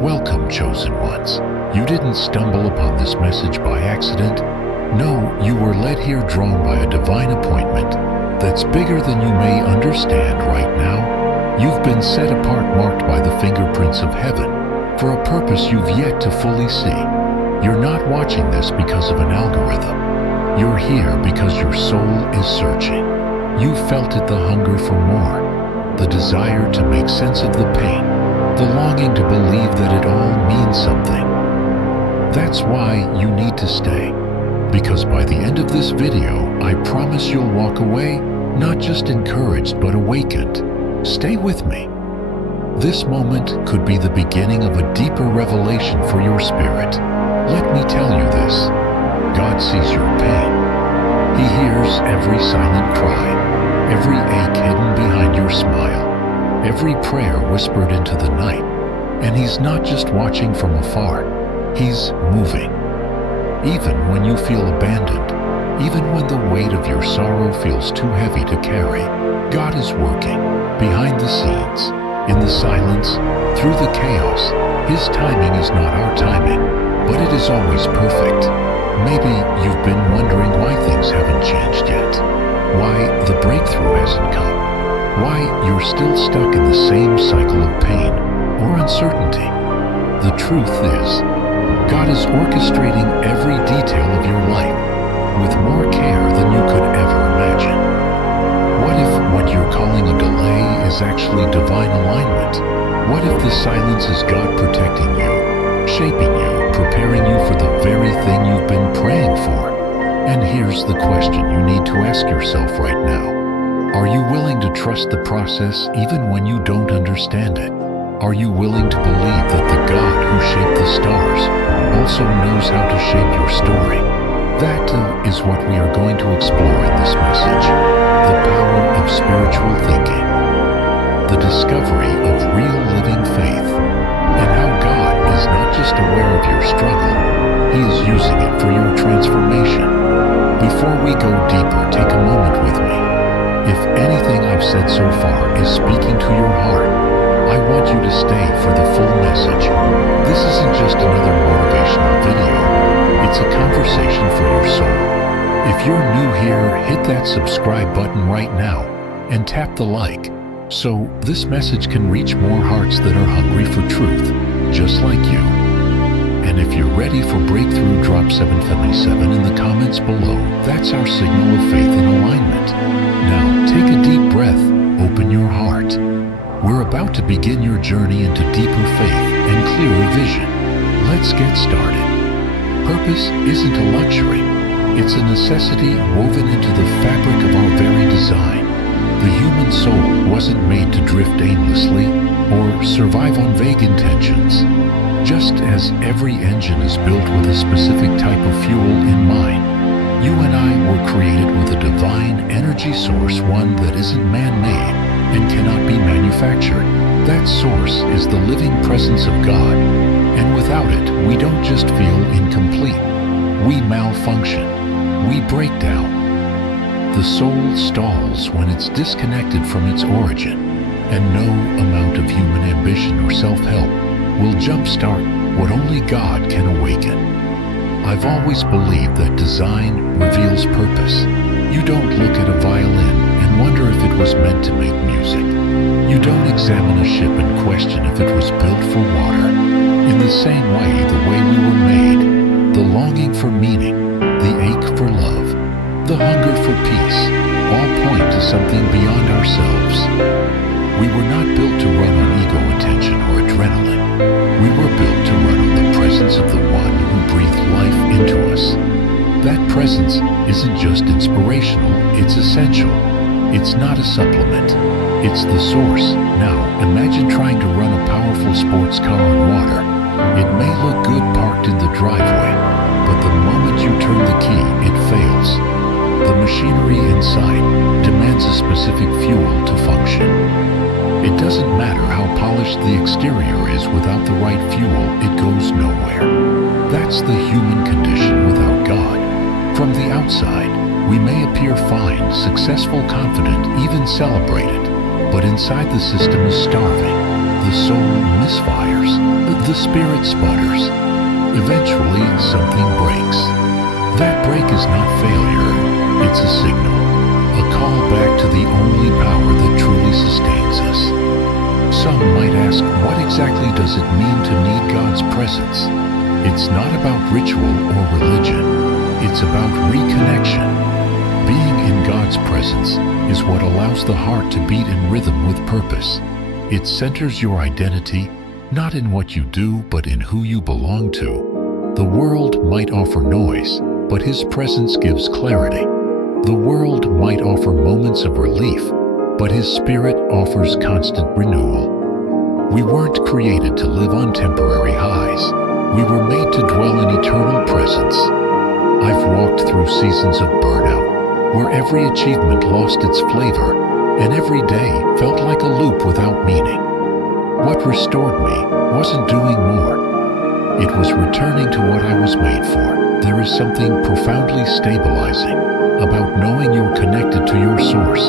Welcome, chosen ones. You didn't stumble upon this message by accident. No, you were led here drawn by a divine appointment that's bigger than you may understand right now. You've been set apart, marked by the fingerprints of heaven, for a purpose you've yet to fully see. You're not watching this because of an algorithm. You're here because your soul is searching. You felt it, the hunger for more, the desire to make sense of the pain, the longing to believe that it all means something. That's why you need to stay, because by the end of this video, I promise you'll walk away not just encouraged but awakened. Stay with me. This moment could be the beginning of a deeper revelation for your spirit. Let me tell you this: God sees your pain. He hears every silent cry, every ache hidden behind your smile, every prayer whispered into the night. And He's not just watching from afar, He's moving. Even when you feel abandoned, even when the weight of your sorrow feels too heavy to carry, God is working behind the scenes, in the silence, through the chaos. His timing is not our timing, but it is always perfect. Maybe you've been wondering why things haven't changed yet, why the breakthrough hasn't come, why you're still stuck in the same cycle of pain or uncertainty. The truth is, God is orchestrating every detail of your life with more care than you could ever imagine. What if what you're calling a delay is actually divine alignment? What if the silence is God protecting you, shaping you, preparing you for the very thing you've been praying for? And here's the question you need to ask yourself right now. Are you willing to trust the process even when you don't understand it? Are you willing to believe that the God who shaped the stars also knows how to shape your story? That is what we are going to explore in this message: the power of spiritual thinking, the discovery of real living faith, and how God is not just aware of your struggle, He is using it for your transformation. Before we go deeper, take a moment with me. If anything I've said so far is speaking to your heart, I want you to stay for the full message. This isn't just another motivational video. It's a conversation for your soul. If you're new here, hit that subscribe button right now and tap the like, so this message can reach more hearts that are hungry for truth, just like you. And if you're ready for breakthrough, drop 777 in the comments below. That's our signal of faith and alignment. Now, take a deep breath, open your heart. We're about to begin your journey into deeper faith and clearer vision. Let's get started. Purpose isn't a luxury. It's a necessity woven into the fabric of our very design. The human soul wasn't made to drift aimlessly or survive on vague intentions. Just as every engine is built with a specific type of fuel in mind, you and I were created with a divine energy source, one that isn't man-made and cannot be manufactured. That source is the living presence of God, and without it, we don't just feel incomplete. We malfunction. We break down. The soul stalls when it's disconnected from its origin, and no amount of human ambition or self-help will jumpstart what only God can awaken. I've always believed that design reveals purpose. You don't look at a violin and wonder if it was meant to make music. You don't examine a ship and question if it was built for water. In the same way, the way we were made, the longing for meaning, the ache for love, the hunger for peace, all point to something beyond ourselves. We were not built to run on ego, attention, or adrenaline. We were built to run on the presence of the one who breathed life into us. That presence isn't just inspirational, it's essential. It's not a supplement, it's the source. Now, imagine trying to run a powerful sports car on water. It may look good parked in the driveway, but the moment you turn the key, it fails. The machinery inside demands a specific fuel to function. It doesn't matter how polished the exterior is, without the right fuel, it goes nowhere. That's the human condition without God. From the outside, we may appear fine, successful, confident, even celebrated, but inside the system is starving. The soul misfires. The spirit sputters. Eventually, something breaks. That break is not failure, it's a signal, a call back to the only power that truly sustains us. Some might ask, what exactly does it mean to need God's presence? It's not about ritual or religion, it's about reconnection. Being in God's presence is what allows the heart to beat in rhythm with purpose. It centers your identity, not in what you do, but in who you belong to. The world might offer noise, but His presence gives clarity. The world might offer moments of relief, but His Spirit offers constant renewal. We weren't created to live on temporary highs. We were made to dwell in eternal presence. I've walked through seasons of burnout, where every achievement lost its flavor, and every day felt like a loop without meaning. What restored me wasn't doing more. It was returning to what I was made for. There is something profoundly stabilizing about knowing you're connected to your source.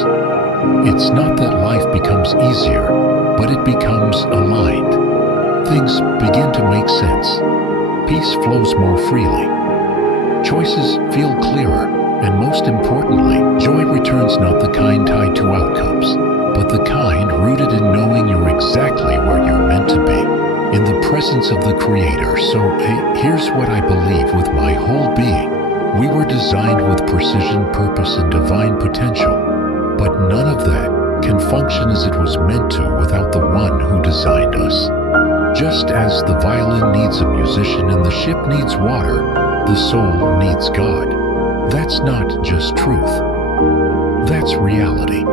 It's not that life becomes easier, but it becomes aligned. Things begin to make sense. Peace flows more freely. Choices feel clearer, and most importantly, joy returns, not the kind tied to outcomes, but the kind rooted in knowing you're exactly where you're meant to be, in the presence of the Creator. So here's what I believe with my whole being. We were designed with precision, purpose, and divine potential, but none of that can function as it was meant to without the one who designed us. Just as the violin needs a musician and the ship needs water, the soul needs God. That's not just truth. That's reality.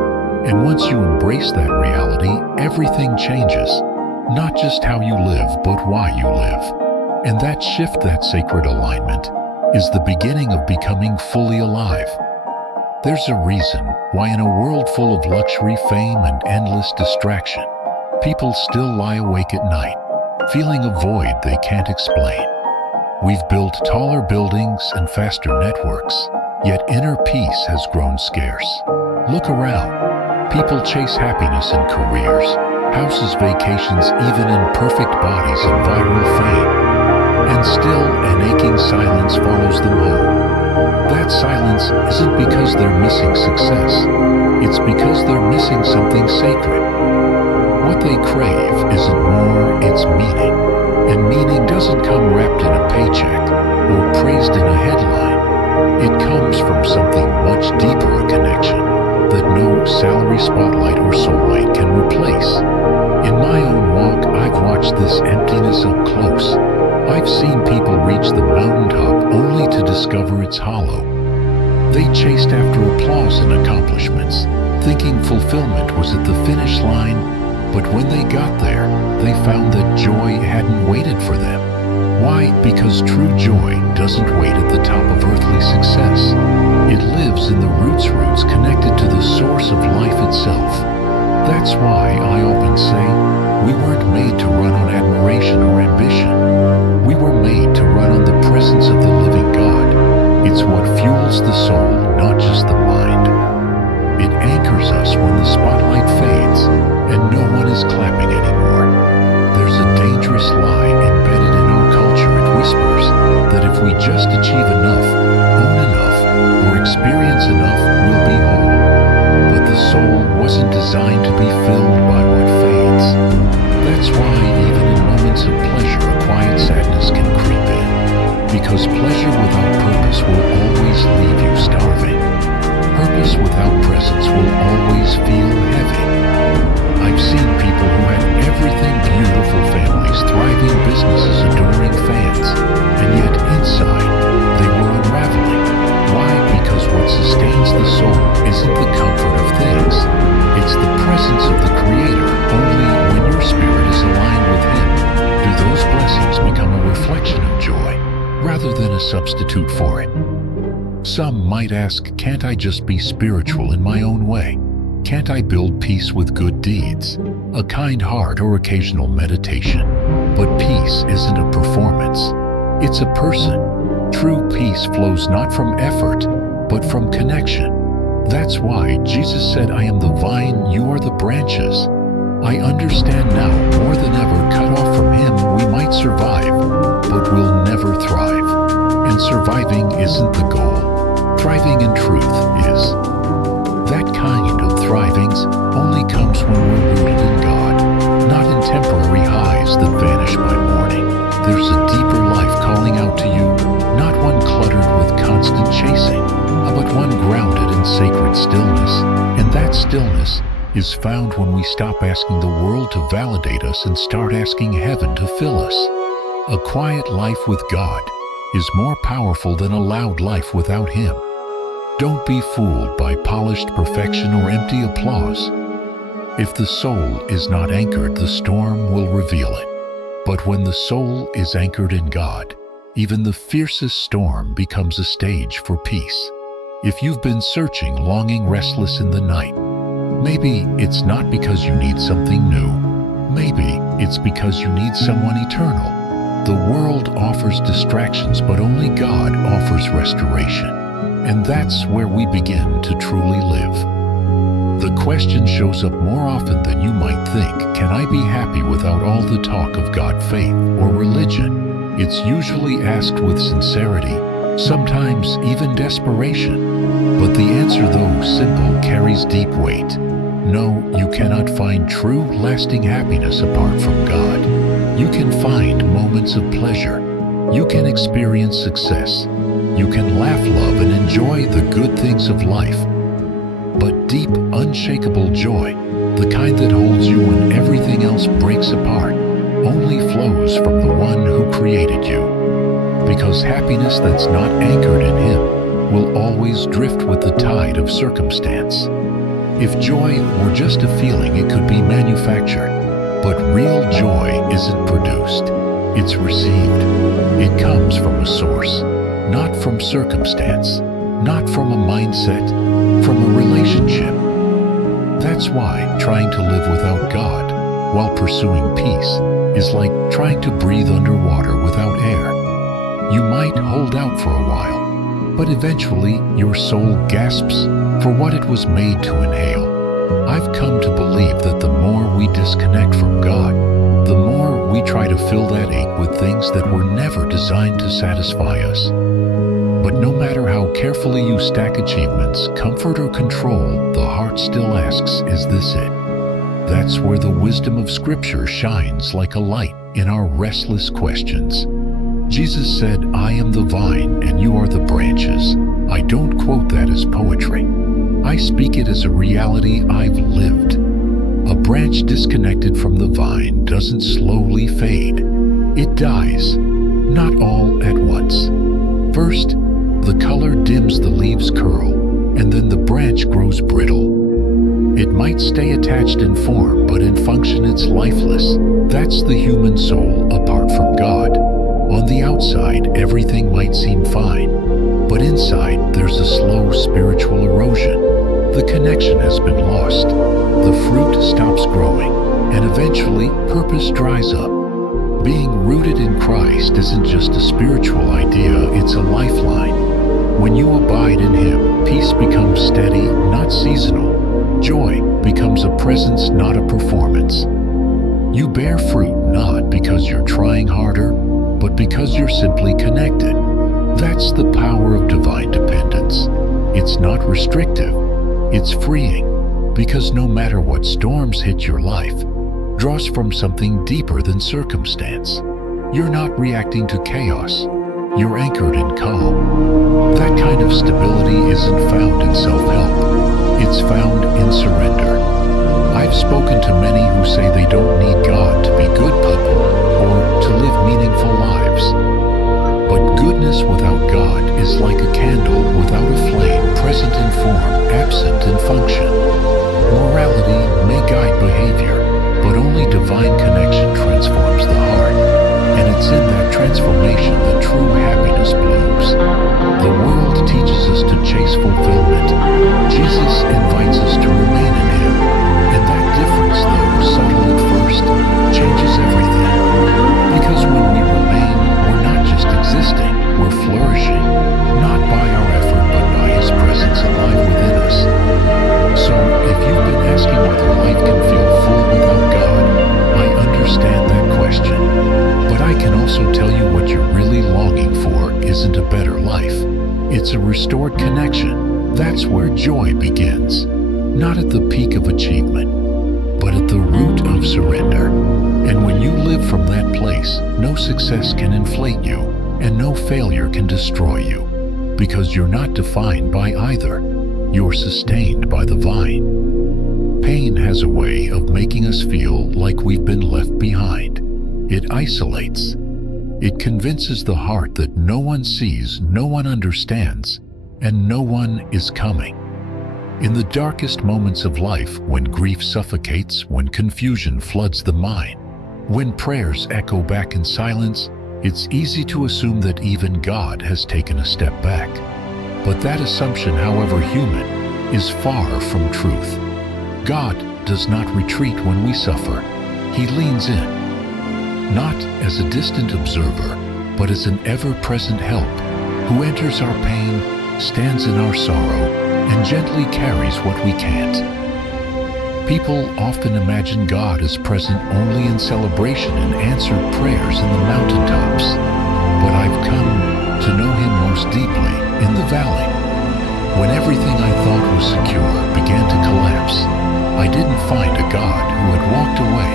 And once you embrace that reality, everything changes. Not just how you live, but why you live. And that shift, that sacred alignment, is the beginning of becoming fully alive. There's a reason why in a world full of luxury, fame, and endless distraction, people still lie awake at night, feeling a void they can't explain. We've built taller buildings and faster networks, yet inner peace has grown scarce. Look around. People chase happiness in careers, houses, vacations, even in perfect bodies and viral fame. And still, an aching silence follows them home. That silence isn't because they're missing success. It's because they're missing something sacred. What they crave isn't more, it's meaning. And meaning doesn't come wrapped in a paycheck or praised in a headline. It comes from something much deeper, a connection that no salary spotlight or soul light can replace. In my own walk, I've watched this emptiness up close. I've seen people reach the mountaintop only to discover it's hollow. They chased after applause and accomplishments, thinking fulfillment was at the finish line, but when they got there, they found that joy hadn't waited for them. Why? Because true joy doesn't wait at the top of earthly success. It lives in the roots connected to the source of life itself. That's why I often say, we weren't made to run on admiration or ambition. We were made to run on the presence of the living God. It's what fuels the soul, not just the mind. It anchors us when the spotlight fades and no one is clapping anymore. There's a dangerous lie embedded in our culture. It whispers that if we just achieve enough, own enough, or experience enough, we'll be whole. But the soul wasn't designed to be filled by what fades. That's why even in moments of pleasure, a quiet sadness can creep in. Because pleasure without purpose will always leave you starving. Purpose without presence will always feel heavy. I've seen people who had everything, beautiful families, thriving businesses, adoring fans, and yet inside, they were unraveling. Why? Because what sustains the soul isn't the comfort of things. It's the presence of the Creator. Only when your spirit is aligned with Him do those blessings become a reflection of joy, rather than a substitute for it. Some might ask, can't I just be spiritual in my own way? Can't I build peace with good deeds, a kind heart, or occasional meditation? But peace isn't a performance. It's a person. True peace flows not from effort, but from connection. That's why Jesus said, I am the vine, you are the branches. I understand now more than ever, cut off from Him, we might surviving isn't the goal. Thriving in truth is. That kind of thrivings only comes when we're rooted in God, not in temporary highs that vanish by morning. There's a deeper life calling out to you, not one cluttered with constant chasing, but one grounded in sacred stillness. And that stillness is found when we stop asking the world to validate us and start asking heaven to fill us. A quiet life with God is more powerful than a loud life without Him. Don't be fooled by polished perfection or empty applause. If the soul is not anchored, the storm will reveal it. But when the soul is anchored in God, even the fiercest storm becomes a stage for peace. If you've been searching, longing, restless in the night, maybe it's not because you need something new. Maybe it's because you need someone eternal. The world offers distractions, but only God offers restoration. And that's where we begin to truly live. The question shows up more often than you might think. Can I be happy without all the talk of God, faith, or religion? It's usually asked with sincerity, sometimes even desperation. But the answer, though simple, carries deep weight. No, you cannot find true, lasting happiness apart from God. You can find moments of pleasure. You can experience success. You can laugh, love, and enjoy the good things of life. But deep, unshakable joy, the kind that holds you when everything else breaks apart, only flows from the one who created you. Because happiness that's not anchored in Him will always drift with the tide of circumstance. If joy were just a feeling, it could be manufactured. But real joy isn't produced, it's received. It comes from a source, not from circumstance, not from a mindset, from a relationship. That's why trying to live without God while pursuing peace is like trying to breathe underwater without air. You might hold out for a while, but eventually your soul gasps for what it was made to inhale. I've come to believe that the more we disconnect from God, the more we try to fill that ache with things that were never designed to satisfy us. But no matter how carefully you stack achievements, comfort, or control, the heart still asks, is this it? That's where the wisdom of Scripture shines like a light in our restless questions. Jesus said, "I am the vine and you are the branches." I don't quote that as poetry. I speak it as a reality I've lived. A branch disconnected from the vine doesn't slowly fade. It dies, not all at once. First, the color dims, the leaves curl, and then the branch grows brittle. It might stay attached in form, but in function it's lifeless. That's the human soul apart from God. On the outside, everything might seem fine, but inside there's a slow spiritual erosion. The connection has been lost. The fruit stops growing, and eventually purpose dries up. Being rooted in Christ isn't just a spiritual idea, it's a lifeline. When you abide in Him, peace becomes steady, not seasonal. Joy becomes a presence, not a performance. You bear fruit not because you're trying harder, but because you're simply connected. That's the power of divine dependence. It's not restrictive, it's freeing, because no matter what storms hit your life, draws from something deeper than circumstance. You're not reacting to chaos, you're anchored in calm. That kind of stability isn't found in self-help, it's found in surrender. I've spoken to many who say they don't need God to be good people or to live meaningful lives. But goodness without God is like a candle without a flame, present in form, absent in function. Morality may guide behavior, but only divine connection transforms the heart. And it's in that transformation that true happiness blooms. The world teaches us to chase fulfillment. Jesus invites us to remain in Him. And that difference, though subtle at first, changes everything. Because when we remain, we're not just existing, we're flourishing, not by our effort, but by His presence alive within us. So, if you've been asking whether life can feel full without God, I understand that question. But I can also tell you what you're really longing for is isn't a better life. It's a restored connection. That's where joy begins. Not at the peak of achievement, but at the root of surrender. And when you live from that place, no success can inflate you, and no failure can destroy you. Because you're not defined by either. You're sustained by the vine. Pain has a way of making us feel like we've been left behind. It isolates. It convinces the heart that no one sees, no one understands, and no one is coming. In the darkest moments of life, when grief suffocates, when confusion floods the mind, when prayers echo back in silence, it's easy to assume that even God has taken a step back. But that assumption, however human, is far from truth. God does not retreat when we suffer. He leans in, not as a distant observer, but as an ever-present help, who enters our pain, stands in our sorrow, and gently carries what we can't. People often imagine God as present only in celebration and answered prayers in the mountaintops. But I've come to know Him most deeply in the valley. When everything I thought was secure began to collapse, I didn't find a God who had walked away.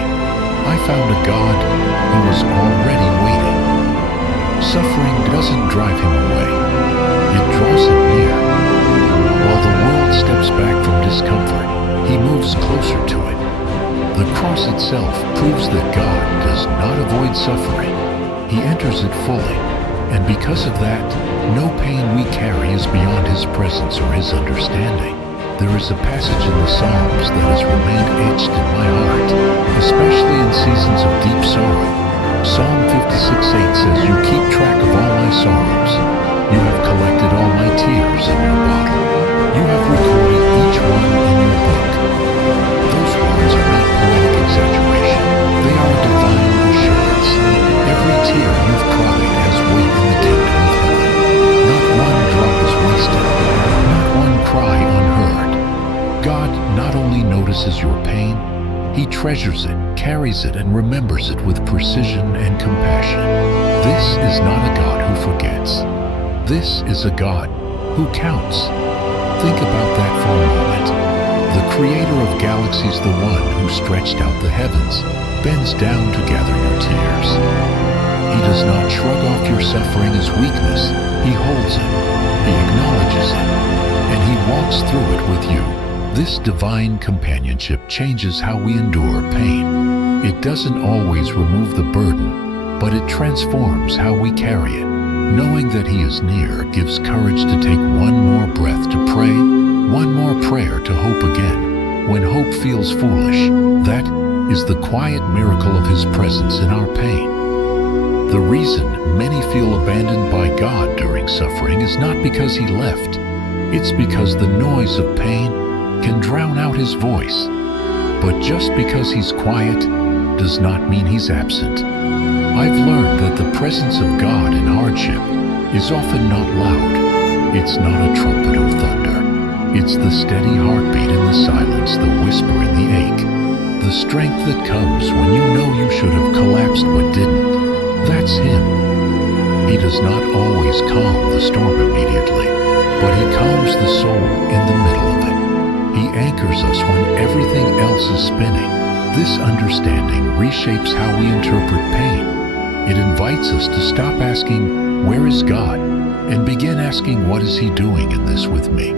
I found a God who was already waiting. Suffering doesn't drive Him away. It draws Him near. While the world steps back from discomfort, He moves closer to it. The cross itself proves that God does not avoid suffering. He enters it fully, and because of that, no pain we carry is beyond His presence or His understanding. There is a passage in the Psalms that has remained etched in my heart, especially in seasons of deep sorrow. Psalm 56:8 says, "You keep track of all my sorrows. You have collected all my tears in your bottle. You have recorded each one in your book." Those words are not poetic exaggeration. They are a divine assurance. Every tear you've cried has weight in the kingdom of heaven. Not one drop is wasted. Not one cry unheard. God not only notices your pain, He treasures it, carries it, and remembers it with precision and compassion. This is not a God who forgets. This is a God who counts. Think about that for a moment. The creator of galaxies, the one who stretched out the heavens, bends down to gather your tears. He does not shrug off your suffering as weakness. He holds it, He acknowledges it, and He walks through it with you. This divine companionship changes how we endure pain. It doesn't always remove the burden, but it transforms how we carry it. Knowing that He is near gives courage to take one more breath to pray, one more prayer to hope again. When hope feels foolish, that is the quiet miracle of His presence in our pain. The reason many feel abandoned by God during suffering is not because He left. It's because the noise of pain can drown out His voice. But just because He's quiet does not mean He's absent. I've learned that the presence of God in hardship is often not loud. It's not a trumpet or thunder. It's the steady heartbeat in the silence, the whisper in the ache, the strength that comes when you know you should have collapsed but didn't. That's Him. He does not always calm the storm immediately, but He calms the soul in the middle of it. He anchors us when everything else is spinning. This understanding reshapes how we interpret pain. It invites us to stop asking, "Where is God?" and begin asking, "What is He doing in this with me?"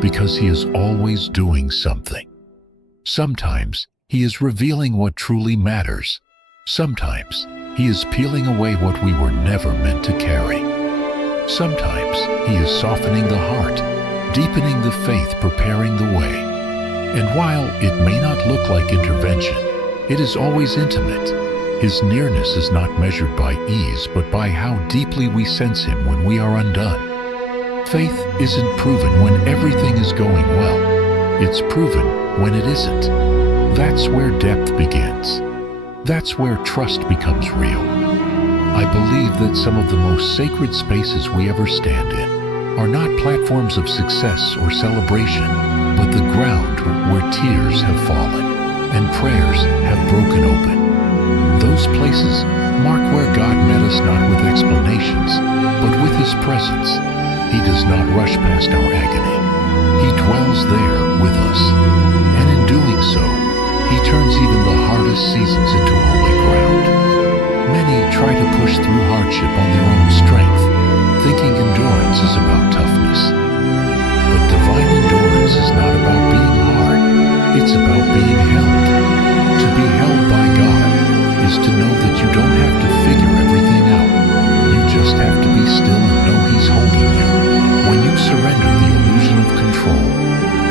Because He is always doing something. Sometimes He is revealing what truly matters. Sometimes He is peeling away what we were never meant to carry. Sometimes He is softening the heart, deepening the faith, preparing the way. And while it may not look like intervention, it is always intimate. His nearness is not measured by ease, but by how deeply we sense Him when we are undone. Faith isn't proven when everything is going well. It's proven when it isn't. That's where depth begins. That's where trust becomes real. I believe that some of the most sacred spaces we ever stand in are not platforms of success or celebration, but the ground where tears have fallen and prayers have broken open. Those places mark where God met us not with explanations, but with His presence. He does not rush past our agony. He dwells there with us, and in doing so, He turns even the hardest seasons into holy ground. Many try to push through hardship on their own strength, thinking endurance is about toughness. But divine endurance is not about being hard, it's about being held. To be held by God is to know that you don't have to figure everything out. You just have to be still and know He's holding you. When you surrender the illusion of control,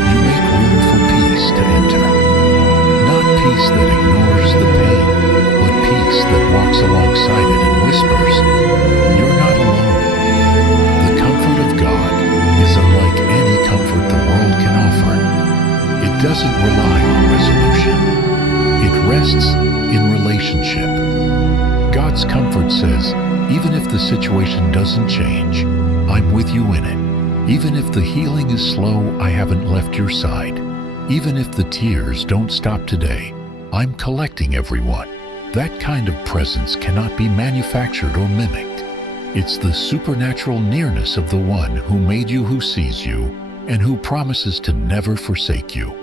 you make room for peace to enter. Not peace that ignores the pain, but peace that walks alongside it and whispers, "You're not alone." The comfort of God is unlike any comfort the world can offer. It doesn't rely on resolution. It rests in relationship. God's comfort says, even if the situation doesn't change, I'm with you in it. Even if the healing is slow, I haven't left your side. Even if the tears don't stop today, I'm collecting everyone. That kind of presence cannot be manufactured or mimicked. It's the supernatural nearness of the one who made you, who sees you, and who promises to never forsake you.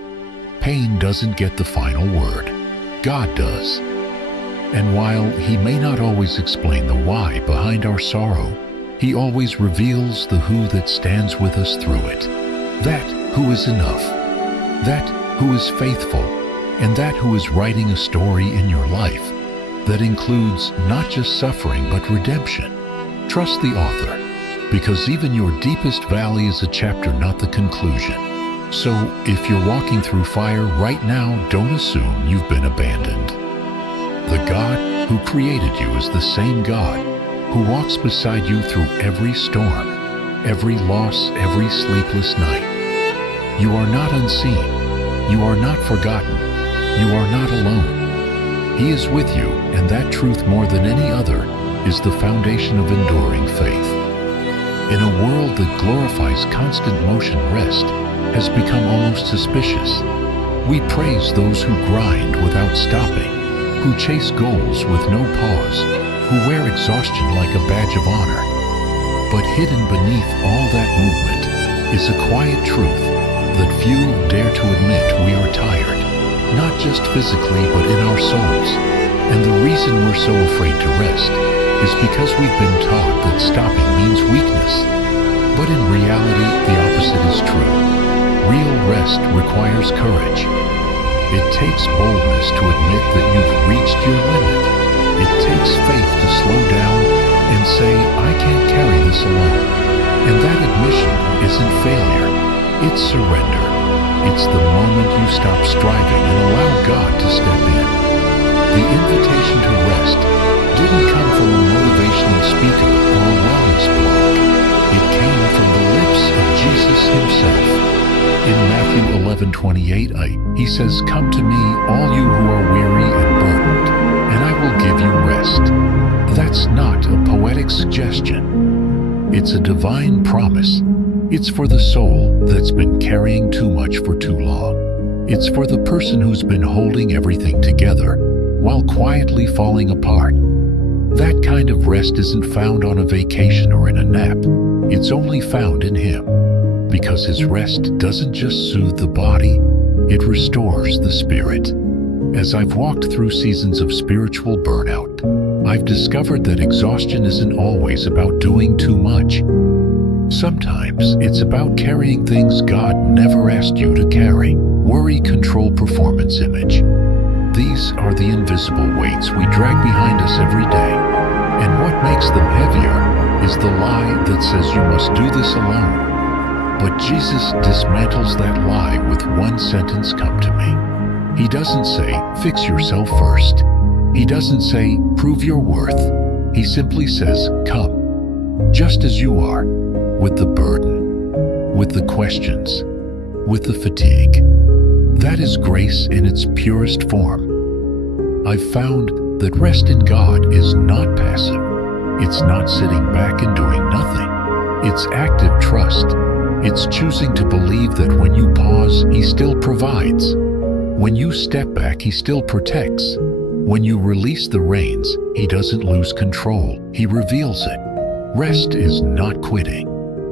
Pain doesn't get the final word. God does. And while He may not always explain the why behind our sorrow, He always reveals the who that stands with us through it. That who is enough. That who is faithful. And that who is writing a story in your life that includes not just suffering but redemption. Trust the author, because even your deepest valley is a chapter, not the conclusion. So, if you're walking through fire right now, don't assume you've been abandoned. The God who created you is the same God who walks beside you through every storm, every loss, every sleepless night. You are not unseen. You are not forgotten. You are not alone. He is with you, and that truth, more than any other, is the foundation of enduring faith. In a world that glorifies constant motion, rest has become almost suspicious. We praise those who grind without stopping, who chase goals with no pause, who wear exhaustion like a badge of honor. But hidden beneath all that movement is a quiet truth that few dare to admit: we are tired, not just physically but in our souls. And the reason we're so afraid to rest is because we've been taught that stopping means weakness. But in reality, the opposite is true. Real rest requires courage. It takes boldness to admit that you've reached your limit. It takes faith to slow down and say, I can't carry this alone. And that admission isn't failure, it's surrender. It's the moment you stop striving and allow God to step in. The invitation to rest didn't come from a motivational speaker or a wellness blog. It came from the lips of Jesus Himself. In Matthew 11:28, He says, "Come to me, all you who are weary and burdened, and I will give you rest." That's not a poetic suggestion. It's a divine promise. It's for the soul that's been carrying too much for too long. It's for the person who's been holding everything together while quietly falling apart. That kind of rest isn't found on a vacation or in a nap. It's only found in Him. Because His rest doesn't just soothe the body, it restores the spirit. As I've walked through seasons of spiritual burnout, I've discovered that exhaustion isn't always about doing too much. Sometimes it's about carrying things God never asked you to carry. Worry, control, performance image. These are the invisible weights we drag behind us every day. And what makes them heavier is the lie that says you must do this alone. But Jesus dismantles that lie with one sentence: come to me. He doesn't say, fix yourself first. He doesn't say, prove your worth. He simply says, come, just as you are, with the burden, with the questions, with the fatigue. That is grace in its purest form. I've found that rest in God is not passive. It's not sitting back and doing nothing. It's active trust. It's choosing to believe that when you pause, He still provides. When you step back, He still protects. When you release the reins, He doesn't lose control. He reveals it. Rest is not quitting.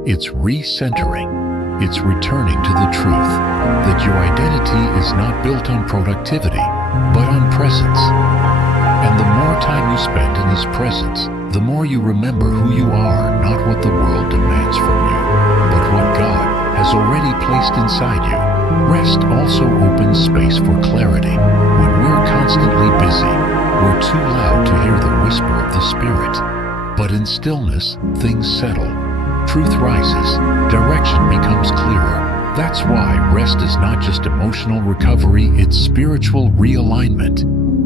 It's recentering. It's returning to the truth that your identity is not built on productivity, but on presence. And the more time you spend in His presence, the more you remember who you are, not what the world demands from you, but what God has already placed inside you. Rest also opens space for clarity. When we're constantly busy, we're too loud to hear the whisper of the Spirit. But in stillness, things settle. Truth rises. Direction becomes clearer. That's why rest is not just emotional recovery, it's spiritual realignment.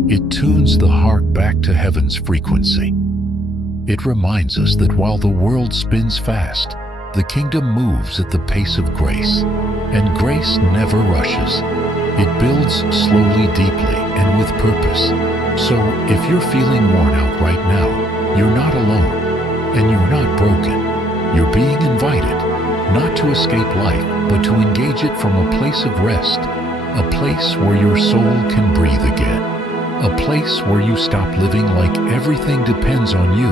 It tunes the heart back to heaven's frequency. It reminds us that while the world spins fast, the kingdom moves at the pace of grace. And grace never rushes. It builds slowly, deeply, and with purpose. So, if you're feeling worn out right now, you're not alone, and you're not broken. You're being invited, not to escape life, but to engage it from a place of rest, a place where your soul can breathe again, a place where you stop living like everything depends on you,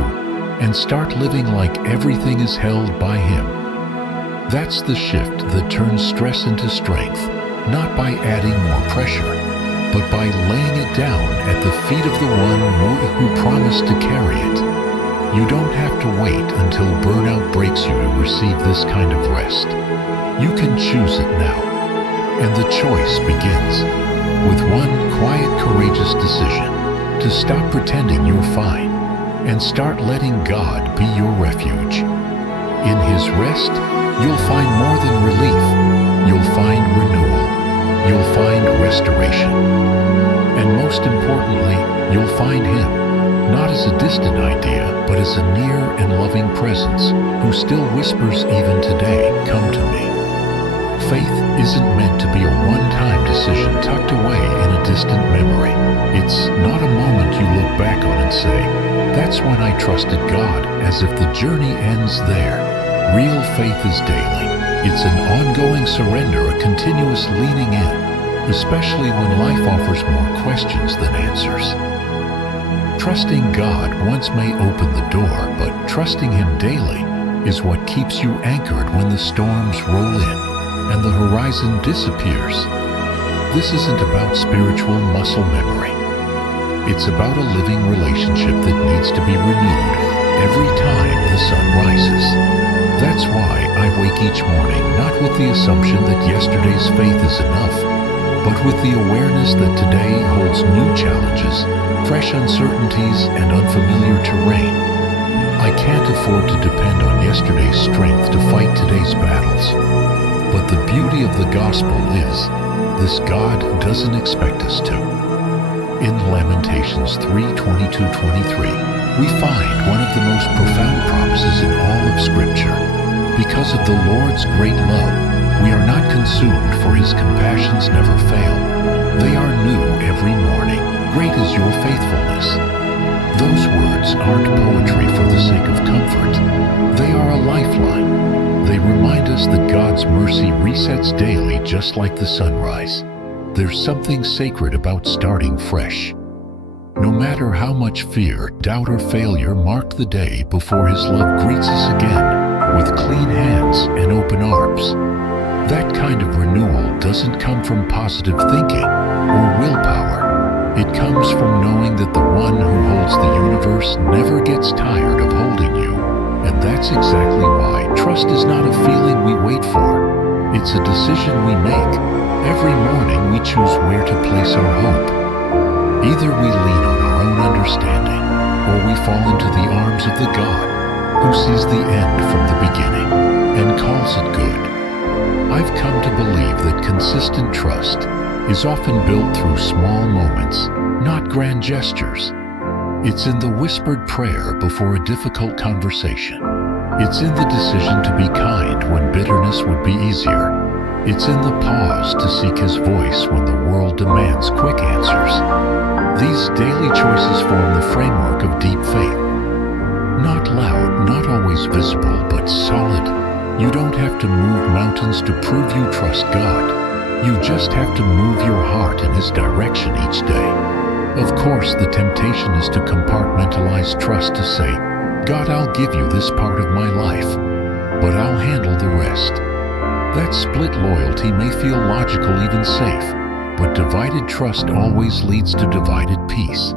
and start living like everything is held by Him. That's the shift that turns stress into strength, not by adding more pressure, but by laying it down at the feet of the one who promised to carry it. You don't have to wait until burnout breaks you to receive this kind of rest. You can choose it now, and the choice begins with one quiet, courageous decision to stop pretending you're fine and start letting God be your refuge. In His rest, you'll find more than relief. You'll find renewal. You'll find restoration. And most importantly, you'll find Him, not as a distant idea, but as a near and loving presence who still whispers even today, "Come to me." Faith isn't meant to be a one-time decision tucked away in a distant memory. It's not a moment you look back on and say, "That's when I trusted God," as if the journey ends there. Real faith is daily. It's an ongoing surrender, a continuous leaning in, especially when life offers more questions than answers. Trusting God once may open the door, but trusting Him daily is what keeps you anchored when the storms roll in and the horizon disappears. This isn't about spiritual muscle memory. It's about a living relationship that needs to be renewed every time the sun rises. That's why I wake each morning not with the assumption that yesterday's faith is enough, but with the awareness that today holds new challenges, fresh uncertainties, and unfamiliar terrain. I can't afford to depend on yesterday's strength to fight today's battles. But the beauty of the gospel is, this God doesn't expect us to. In Lamentations 3:22-23, we find one of the most profound promises in all of Scripture. Because of the Lord's great love, we are not consumed, for His compassions never fail. They are new every morning. Great is your faithfulness. Those words aren't poetry for the sake of comfort. They are a lifeline. They remind us that God's mercy resets daily, just like the sunrise. There's something sacred about starting fresh. No matter how much fear, doubt, or failure mark the day before His love greets us again with clean hands and open arms. That kind of renewal doesn't come from positive thinking or willpower. It comes from knowing that the one who holds the universe never gets tired of holding you. And that's exactly why trust is not a feeling we wait for. It's a decision we make. Every morning we choose where to place our hope. Either we lean on our own understanding, or we fall into the arms of the God who sees the end from the beginning and calls it good. I've come to believe that consistent trust is often built through small moments, not grand gestures. It's in the whispered prayer before a difficult conversation. It's in the decision to be kind when bitterness would be easier. It's in the pause to seek His voice when the world demands quick answers. These daily choices form the framework of deep faith. Not loud, not always visible, but solid. You don't have to move mountains to prove you trust God. You just have to move your heart in His direction each day. Of course, the temptation is to compartmentalize trust, to say, God, I'll give you this part of my life, but I'll handle the rest. That split loyalty may feel logical, even safe, but divided trust always leads to divided peace.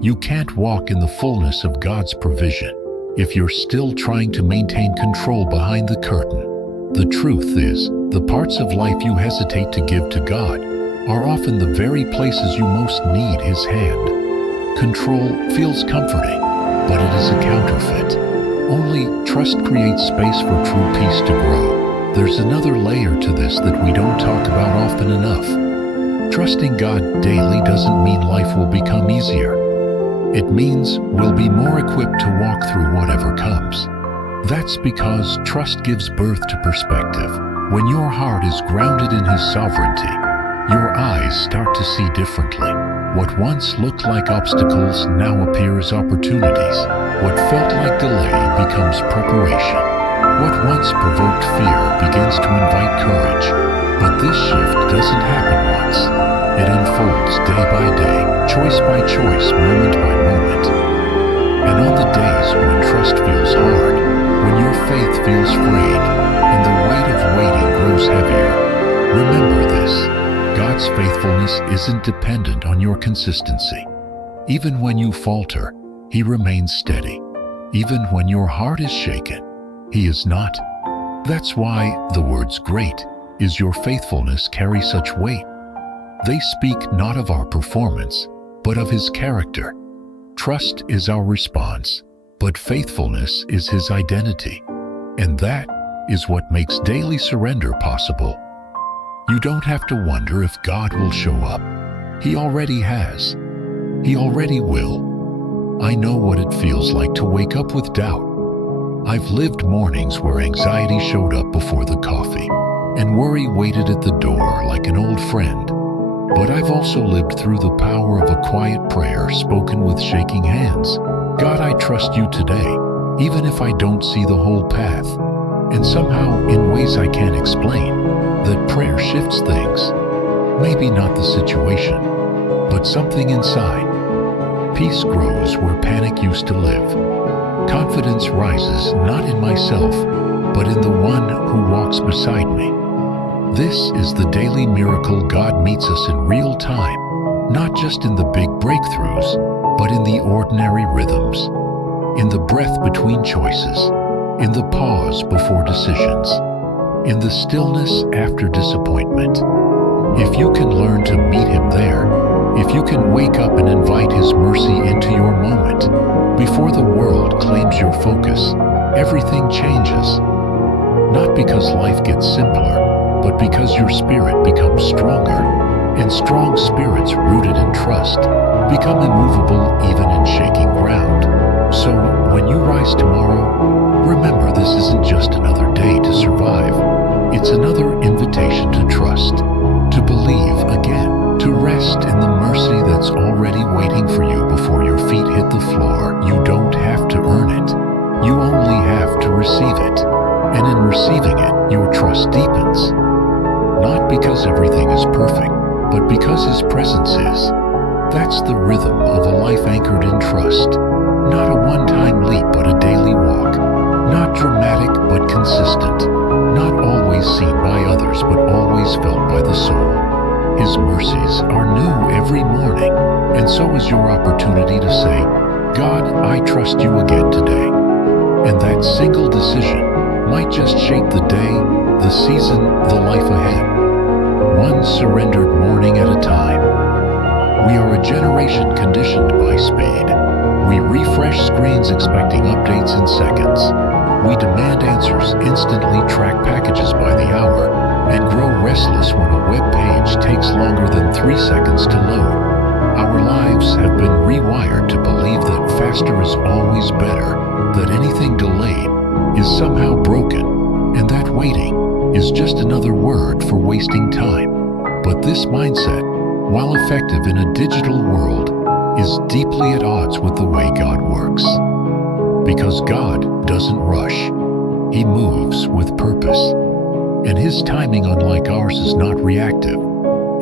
You can't walk in the fullness of God's provision if you're still trying to maintain control behind the curtain. The truth is, the parts of life you hesitate to give to God are often the very places you most need His hand. Control feels comforting, but it is a counterfeit. Only trust creates space for true peace to grow. There's another layer to this that we don't talk about often enough. Trusting God daily doesn't mean life will become easier. It means we'll be more equipped to walk through whatever comes. That's because trust gives birth to perspective. When your heart is grounded in His sovereignty, your eyes start to see differently. What once looked like obstacles now appear as opportunities. What felt like delay becomes preparation. What once provoked fear begins to invite courage. But this shift doesn't happen once. It unfolds day by day, choice by choice, moment by moment. And on the days when trust feels hard, when your faith feels frayed, and the weight of waiting grows heavier, remember this: God's faithfulness isn't dependent on your consistency. Even when you falter, He remains steady. Even when your heart is shaken, He is not. That's why the words "Great is your faithfulness" carry such weight. They speak not of our performance, but of His character. Trust is our response, but faithfulness is His identity. And that is what makes daily surrender possible. You don't have to wonder if God will show up. He already has. He already will. I know what it feels like to wake up with doubt. I've lived mornings where anxiety showed up before the coffee, and worry waited at the door like an old friend. But I've also lived through the power of a quiet prayer spoken with shaking hands. God, I trust you today, even if I don't see the whole path. And somehow, in ways I can't explain, that prayer shifts things. Maybe not the situation, but something inside. Peace grows where panic used to live. Confidence rises not in myself, but in the one who walks beside me. This is the daily miracle. God meets us in real time, not just in the big breakthroughs, but in the ordinary rhythms, in the breath between choices, in the pause before decisions, in the stillness after disappointment. If you can learn to meet Him there, if you can wake up and invite His mercy into your moment, before the world claims your focus, everything changes. Not because life gets simpler, but because your spirit becomes stronger, and strong spirits rooted in trust become immovable even in shaking ground. So, when you rise tomorrow, remember this isn't just another day to survive. It's another invitation to trust, to believe again, to rest in the mercy that's already waiting for you before your feet hit the floor. You don't have to earn it. You only have to receive it. And in receiving it, your trust deepens. Not because everything is perfect, but because His presence is. That's the rhythm of a life anchored in trust. Not a one-time leap, but a daily walk. Not dramatic, but consistent. Not always seen by others, but always felt by the soul. His mercies are new every morning, and so is your opportunity to say, God, I trust you again today. And that single decision might just shape the day, the season, the life ahead. One surrendered morning at a time. We are a generation conditioned by speed. We refresh screens expecting updates in seconds. We demand answers instantly, track packages by the hour, and grow restless when a web page takes longer than 3 seconds to load. Our lives have been rewired to believe that faster is always better, that anything delayed is somehow broken, and that waiting is just another word for wasting time. But this mindset, while effective in a digital world, is deeply at odds with the way God works. Because God doesn't rush. He moves with purpose. And His timing, unlike ours, is not reactive.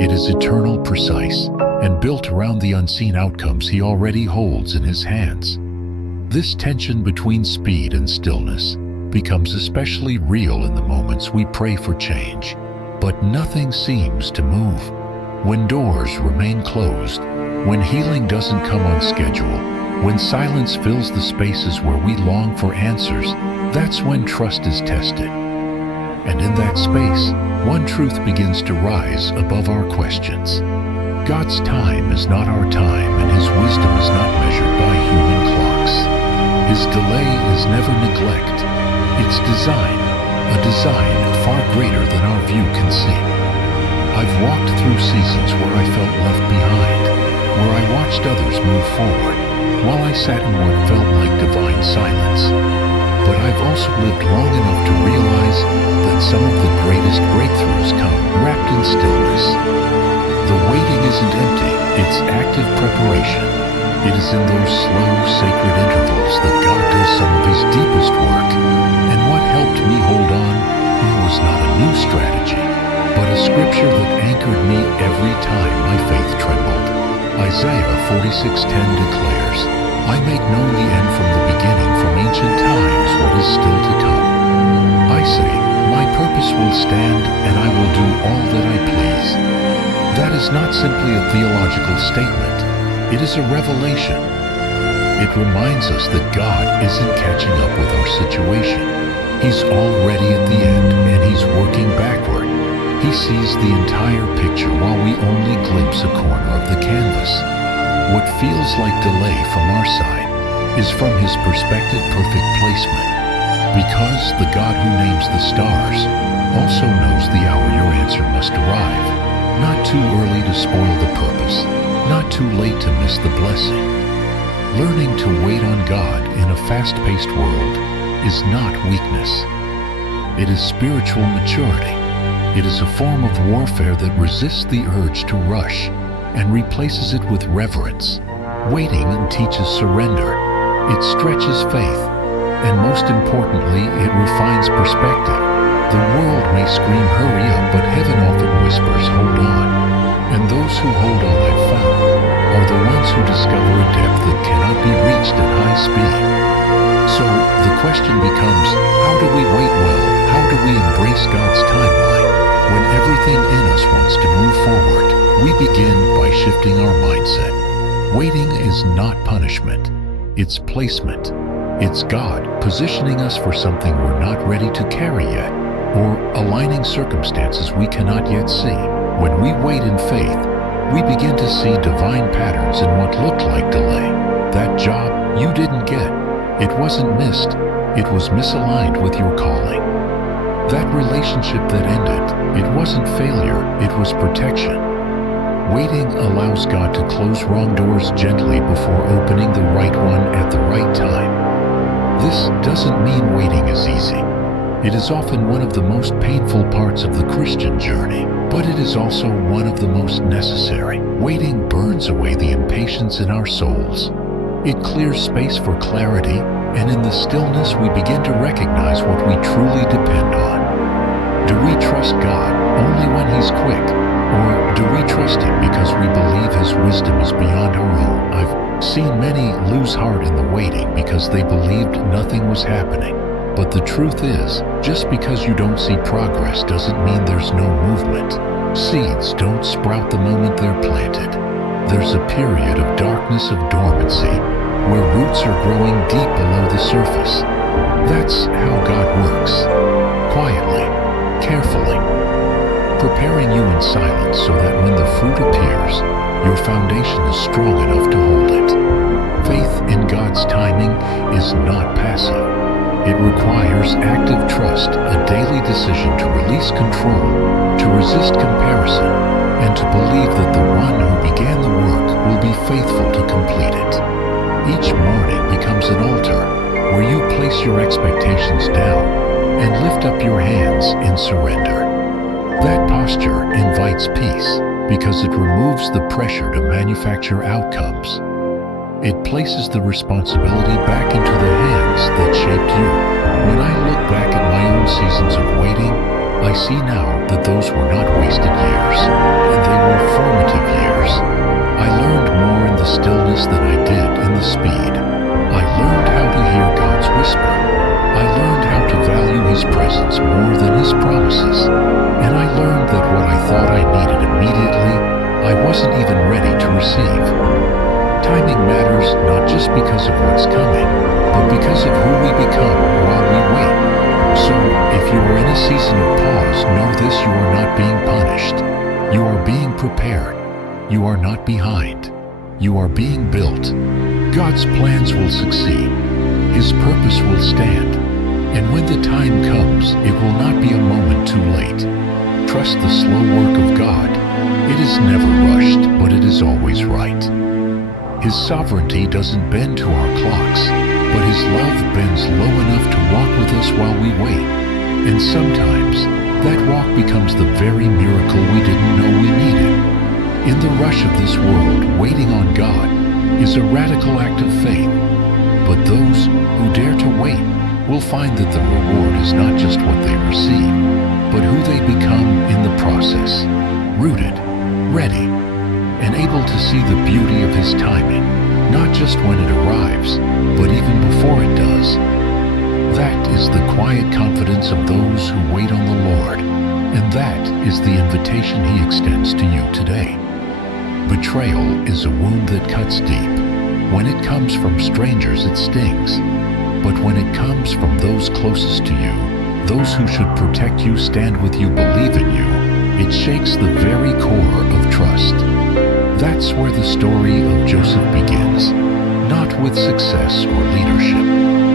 It is eternal, precise, and built around the unseen outcomes He already holds in His hands. This tension between speed and stillness becomes especially real in the moments we pray for change, but nothing seems to move. When doors remain closed, when healing doesn't come on schedule, when silence fills the spaces where we long for answers, that's when trust is tested. And in that space, one truth begins to rise above our questions. God's time is not our time, and His wisdom is not measured by human clocks. His delay is never neglect. It's design, a design far greater than our view can see. I've walked through seasons where I felt left behind, where I watched others move forward, while I sat in what felt like divine silence. But I've also lived long enough to realize that some of the greatest breakthroughs come wrapped in stillness. The waiting isn't empty, it's active preparation. It is in those slow, sacred intervals that God does some of His deepest work. And what helped me hold on was not a new strategy, but a scripture that anchored me every time my faith trembled. Isaiah 46:10 declares, "I make known the end from the beginning, from ancient times what is still to come. I say, my purpose will stand, and I will do all that I please." That is not simply a theological statement. It is a revelation. It reminds us that God isn't catching up with our situation. He's already at the end, and He's working backward. He sees the entire picture while we only glimpse a corner of the canvas. What feels like delay from our side is from His perspective perfect placement. Because the God who names the stars also knows the hour your answer must arrive. Not too early to spoil the purpose, not too late to miss the blessing. Learning to wait on God in a fast-paced world is not weakness. It is spiritual maturity. It is a form of warfare that resists the urge to rush and replaces it with reverence. Waiting teaches surrender. It stretches faith. And most importantly, it refines perspective. The world may scream, "Hurry up," but heaven often whispers, "Hold on." And those who hold on, I've found, are the ones who discover a depth that cannot be reached at high speed. So the question becomes, how do we wait well? How do we embrace God's timeline? When everything in us wants to move forward, we begin by shifting our mindset. Waiting is not punishment. It's placement. It's God positioning us for something we're not ready to carry yet, or aligning circumstances we cannot yet see. When we wait in faith, we begin to see divine patterns in what looked like delay. That job you didn't get, it wasn't missed, it was misaligned with your calling. That relationship that ended, it wasn't failure, it was protection. Waiting allows God to close wrong doors gently before opening the right one at the right time. This doesn't mean waiting is easy. It is often one of the most painful parts of the Christian journey, but it is also one of the most necessary. Waiting burns away the impatience in our souls. It clears space for clarity, and in the stillness we begin to recognize what we truly depend on. Do we trust God only when He's quick, or do we trust Him because we believe His wisdom is beyond our own? I've seen many lose heart in the waiting because they believed nothing was happening. But the truth is, just because you don't see progress doesn't mean there's no movement. Seeds don't sprout the moment they're planted. There's a period of darkness, of dormancy, where roots are growing deep below the surface. That's how God works. Quietly, carefully, preparing you in silence so that when the fruit appears, your foundation is strong enough to hold it. Faith in God's timing is not passive. It requires active trust, a daily decision to release control, to resist comparison, and to believe that the one who began the work will be faithful to complete it. Each morning becomes an altar where you place your expectations down and lift up your hands in surrender. That posture invites peace because it removes the pressure to manufacture outcomes. It places the responsibility back into the hands that shaped you. When I look back at my own seasons of waiting, I see now that those were not wasted years, and they were formative years. I learned more in the stillness than I did in the speed. I learned how to hear God's whisper. I learned how to value His presence more than His promises. And I learned that what I thought I needed immediately, I wasn't even ready to receive. Timing matters not just because of what's coming, but because of who we become while we wait. So, if you are in a season of pause, know this: you are not being punished. You are being prepared. You are not behind. You are being built. God's plans will succeed. His purpose will stand. And when the time comes, it will not be a moment too late. Trust the slow work of God. It is never rushed, but it is always right. His sovereignty doesn't bend to our clocks, but His love bends low enough to walk with us while we wait. And sometimes, that walk becomes the very miracle we didn't know we needed. In the rush of this world, waiting on God is a radical act of faith. But those who dare to wait will find that the reward is not just what they receive, but who they become in the process. Rooted, ready, and able to see the beauty of His timing, not just when it arrives, but even before it does. That is the quiet confidence of those who wait on the Lord, and that is the invitation He extends to you today. Betrayal is a wound that cuts deep. When it comes from strangers, it stings. But when it comes from those closest to you, those who should protect you, stand with you, believe in you, it shakes the very core of trust. That's where the story of Joseph begins, not with success or leadership,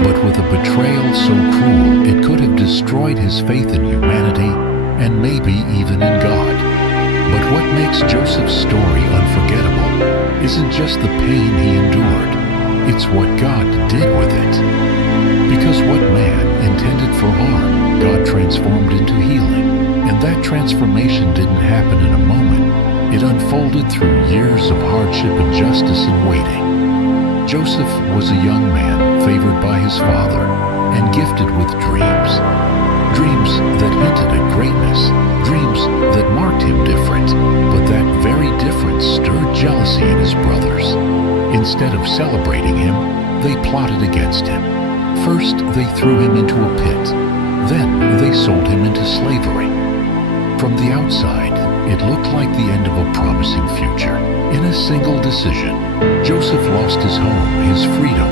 but with a betrayal so cruel it could have destroyed his faith in humanity and maybe even in God. But what makes Joseph's story unforgettable isn't just the pain he endured, it's what God did with it. Because what man intended for harm, God transformed into healing. And that transformation didn't happen in a moment. It unfolded through years of hardship, injustice, and waiting. Joseph was a young man favored by his father and gifted with dreams. Dreams that hinted at greatness, dreams that marked him different, but that very difference stirred jealousy in his brothers. Instead of celebrating him, they plotted against him. First, they threw him into a pit. Then, they sold him into slavery. From the outside, it looked like the end of a promising future. In a single decision, Joseph lost his home, his freedom,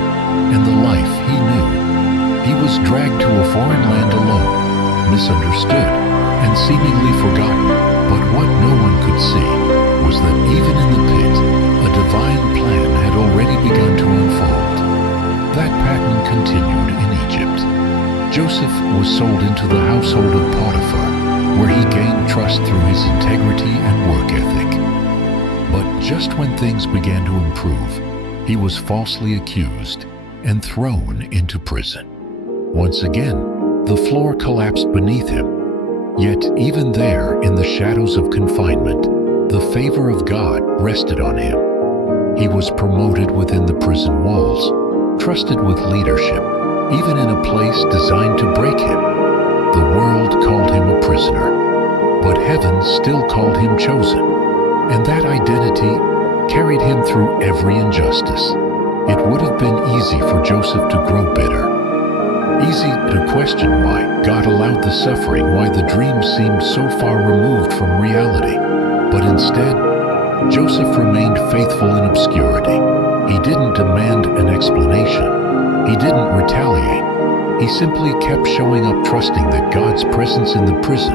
and the life he knew. He was dragged to a foreign land alone, misunderstood, and seemingly forgotten. But what no one could see was that even in the pit, a divine plan had already begun to unfold. That pattern continued in Egypt. Joseph was sold into the household of Potiphar, where he gained trust through his integrity and work ethic. But just when things began to improve, he was falsely accused and thrown into prison. Once again, the floor collapsed beneath him. Yet even there, in the shadows of confinement, the favor of God rested on him. He was promoted within the prison walls, trusted with leadership, even in a place designed to break him. The world called him a prisoner, but heaven still called him chosen. And that identity carried him through every injustice. It would have been easy for Joseph to grow bitter. Easy to question why God allowed the suffering, why the dream seemed so far removed from reality. But instead, Joseph remained faithful in obscurity. He didn't demand an explanation. He didn't retaliate. He simply kept showing up, trusting that God's presence in the prison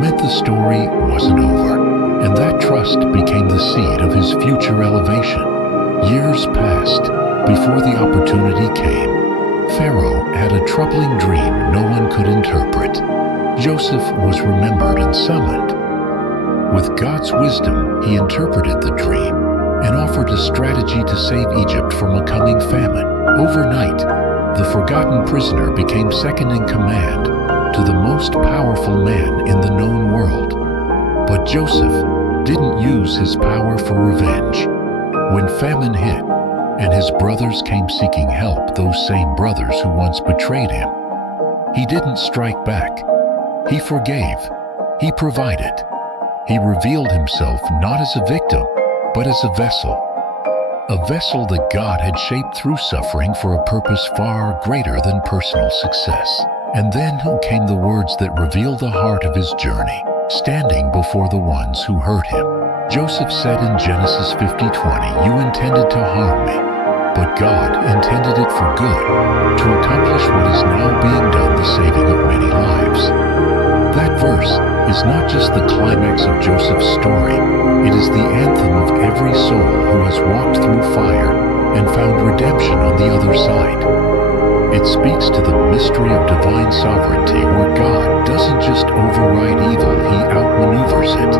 meant the story wasn't over. And that trust became the seed of his future elevation. Years passed before the opportunity came. Pharaoh had a troubling dream no one could interpret. Joseph was remembered and summoned. With God's wisdom, he interpreted the dream and offered a strategy to save Egypt from a coming famine. Overnight, the forgotten prisoner became second in command to the most powerful man in the known world. But Joseph didn't use his power for revenge. When famine hit, and his brothers came seeking help, those same brothers who once betrayed him, he didn't strike back. He forgave. He provided. He revealed himself not as a victim, but as a vessel. a vessel that God had shaped through suffering for a purpose far greater than personal success. And then came the words that reveal the heart of his journey, standing before the ones who hurt him. Joseph said in Genesis 50:20, "You intended to harm me, but God intended it for good, to accomplish what is now being done, the saving of many lives." That verse is not just the climax of Joseph's story, it is the anthem of every soul who has walked through fire and found redemption on the other side. It speaks to the mystery of divine sovereignty, where God doesn't just override evil, he outmaneuvers it.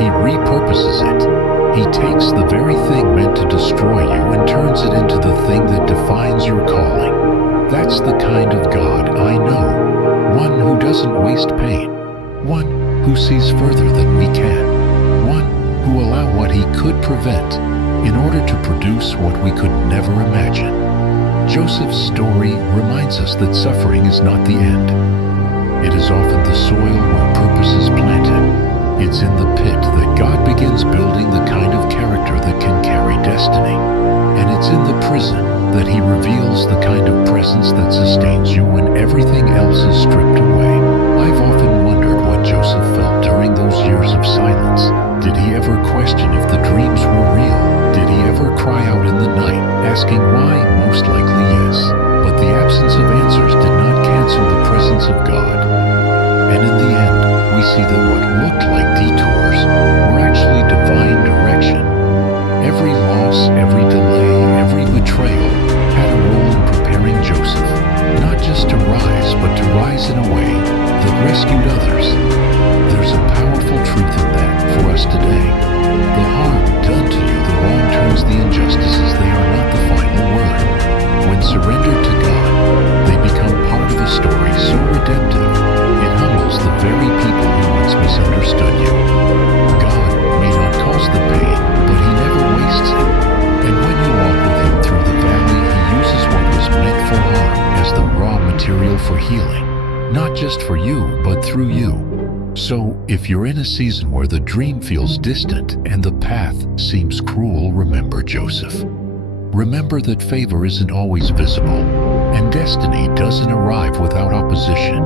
He repurposes it. He takes the very thing meant to destroy you and turns it into the thing that defines your calling. That's the kind of God I know. One who doesn't waste pain. One who sees further than we can. One who allows what he could prevent in order to produce what we could never imagine. Joseph's story reminds us that suffering is not the end. It is often the soil where purpose is planted. It's in the pit that God begins building the kind of character that can carry destiny. And it's in the prison that he reveals the kind of presence that sustains you when everything else is stripped away. I've often wondered what Joseph felt during those years of silence. Did he ever question if the dreams were real? Did he ever cry out in the night, asking why? Most likely yes. But the absence of answers did not cancel the presence of God. And in the end, we see that what looked like detours were actually divine direction. Every loss, every delay, every betrayal had a role in preparing Joseph, not just to rise, but to rise in a way that rescued others. There's a powerful truth in that for us today. The harm done to you, the wrong turns, the injustices, they are not the final word. When surrendered to God, they become part of a story so redemptive, it humbles the very people who once misunderstood you. God may not cause the pain, but he never wastes it. And when you walk with him through the valley, he uses what was meant for harm as the raw material for healing, not just for you, but through you. So, if you're in a season where the dream feels distant and the path seems cruel, remember Joseph. Remember that favor isn't always visible, and destiny doesn't arrive without opposition.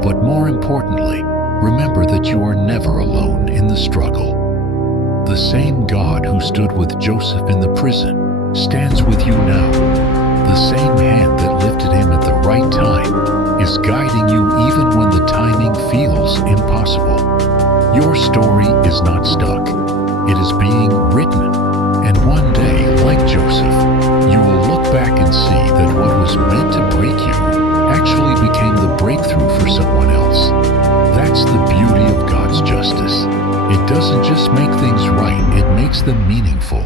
But more importantly, remember that you are never alone in the struggle. The same God who stood with Joseph in the prison stands with you now. The same hand that lifted him at the right time is guiding you even when the timing feels impossible. Your story is not stuck. It is being written. And one day, like Joseph, you will look back and see that what was meant to break you actually became the breakthrough for someone else. That's the beauty of God's justice. It doesn't just make things right, it makes them meaningful.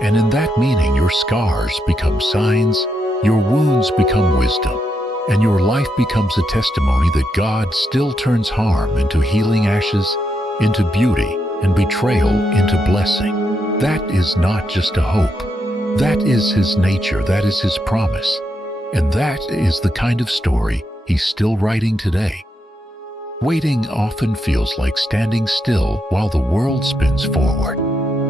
And in that meaning, your scars become signs, your wounds become wisdom, and your life becomes a testimony that God still turns harm into healing ashes, into beauty, and betrayal into blessing. That is not just a hope. That is his nature, that is his promise. And that is the kind of story he's still writing today. Waiting often feels like standing still while the world spins forward.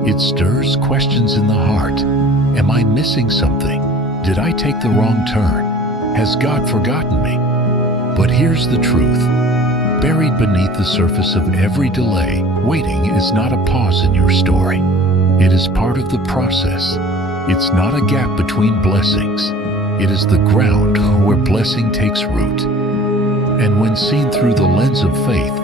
It stirs questions in the heart. Am I missing something? Did I take the wrong turn? Has God forgotten me? But here's the truth. Buried beneath the surface of every delay, waiting is not a pause in your story. It is part of the process. It's not a gap between blessings. It is the ground where blessing takes root. And when seen through the lens of faith,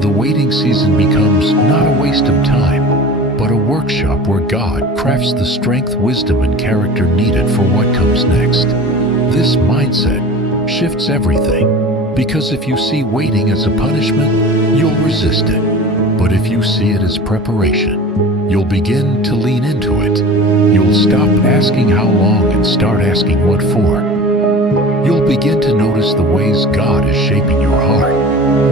the waiting season becomes not a waste of time, but a workshop where God crafts the strength, wisdom, and character needed for what comes next. This mindset shifts everything, because if you see waiting as a punishment, you'll resist it. But if you see it as preparation, you'll begin to lean into it. You'll stop asking how long and start asking what for. You'll begin to notice the ways God is shaping your heart,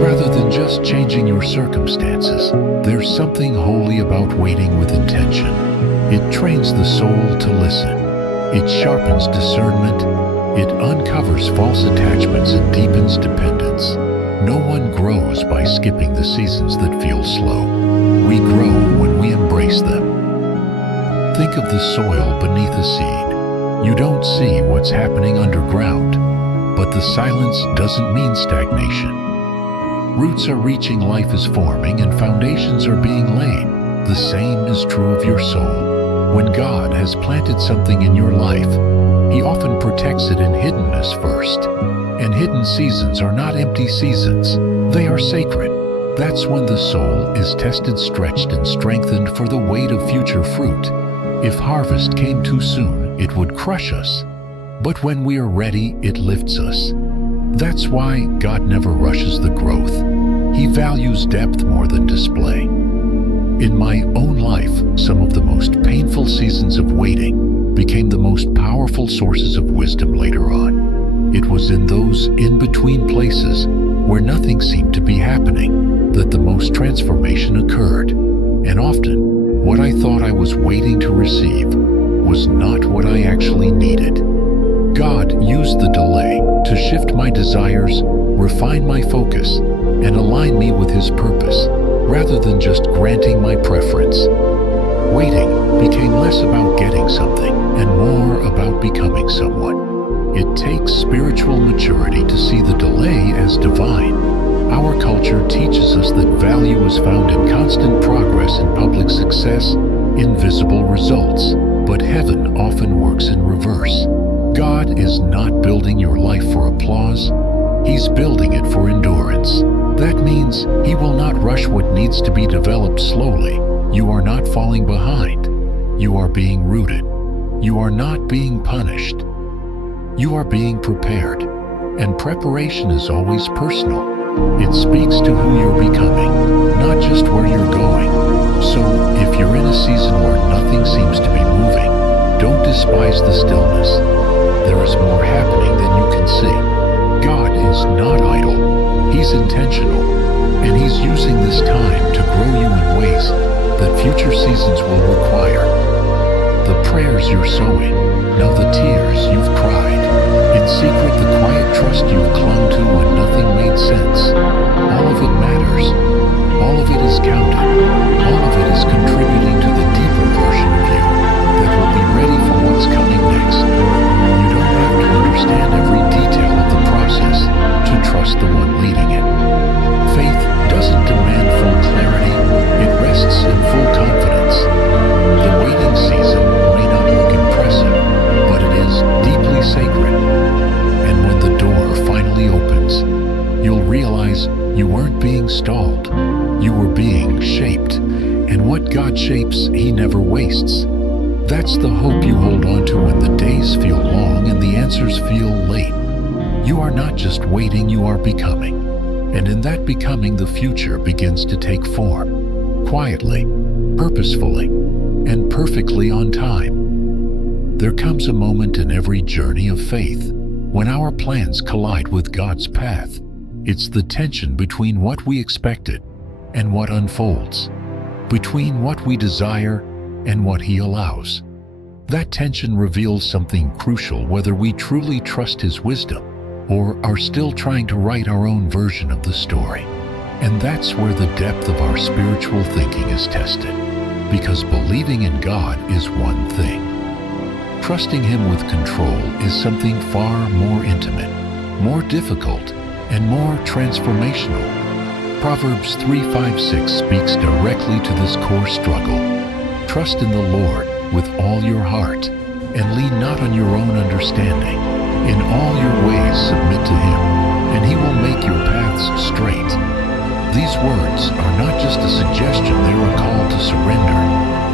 rather than just changing your circumstances. There's something holy about waiting with intention. It trains the soul to listen. It sharpens discernment. It uncovers false attachments and deepens dependence. No one grows by skipping the seasons that feel slow. We grow when we embrace them. Think of the soil beneath a seed. You don't see what's happening underground, but the silence doesn't mean stagnation. Roots are reaching, life is forming, and foundations are being laid. The same is true of your soul. When God has planted something in your life, He often protects it in hiddenness first. And hidden seasons are not empty seasons. They are sacred. That's when the soul is tested, stretched, and strengthened for the weight of future fruit. If harvest came too soon, it would crush us. But when we are ready, it lifts us. That's why God never rushes the growth. He values depth more than display. In my own life, some of the most painful seasons of waiting became the most powerful sources of wisdom later on. It was in those in-between places where nothing seemed to be happening that the most transformation occurred. And often, what I thought I was waiting to receive was not what I actually needed. God used the delay to shift my desires, refine my focus, and align me with His purpose, rather than just granting my preference. Waiting became less about getting something and more about becoming someone. It takes spiritual maturity to see the delay as divine. Our culture teaches us that value is found in constant progress and public success, in visible results, but heaven often works in reverse. God is not building your life for applause. He's building it for endurance. That means He will not rush what needs to be developed slowly. You are not falling behind. You are being rooted. You are not being punished. You are being prepared. And preparation is always personal. It speaks to who you're becoming, not just where you're going. So, if you're in a season where nothing seems to be moving, don't despise the stillness. There is more happening than you can see. God is not idle. He's intentional, and He's using this time to grow you in ways that future seasons will require. The prayers you're sowing, now the tears you've cried, in secret the quiet trust you've clung to when nothing made sense. All of it matters. All of it is counted. All of it is contributing to the deeper version of you that will be ready for what's coming next. You don't have to understand every detail of the process to trust the one leading it. Faith doesn't demand full clarity, it rests in full confidence. The waiting season may not look impressive, but it is deeply sacred. And when the door finally opens, you'll realize you weren't being stalled. You were being shaped. And what God shapes, He never wastes. That's the hope you hold on to when the days feel long and the answers feel late. You are not just waiting, you are becoming. And in that becoming, the future begins to take form. Quietly, purposefully, and perfectly on time. There comes a moment in every journey of faith when our plans collide with God's path. It's the tension between what we expected and what unfolds, between what we desire and what He allows. That tension reveals something crucial, whether we truly trust His wisdom or are still trying to write our own version of the story. And that's where the depth of our spiritual thinking is tested, because believing in God is one thing. Trusting Him with control is something far more intimate, more difficult, and more transformational. Proverbs 3:5-6 speaks directly to this core struggle. Trust in the Lord with all your heart, and lean not on your own understanding. In all your ways submit to Him, and He will make your paths straight. These words are not just a suggestion, they are a call to surrender.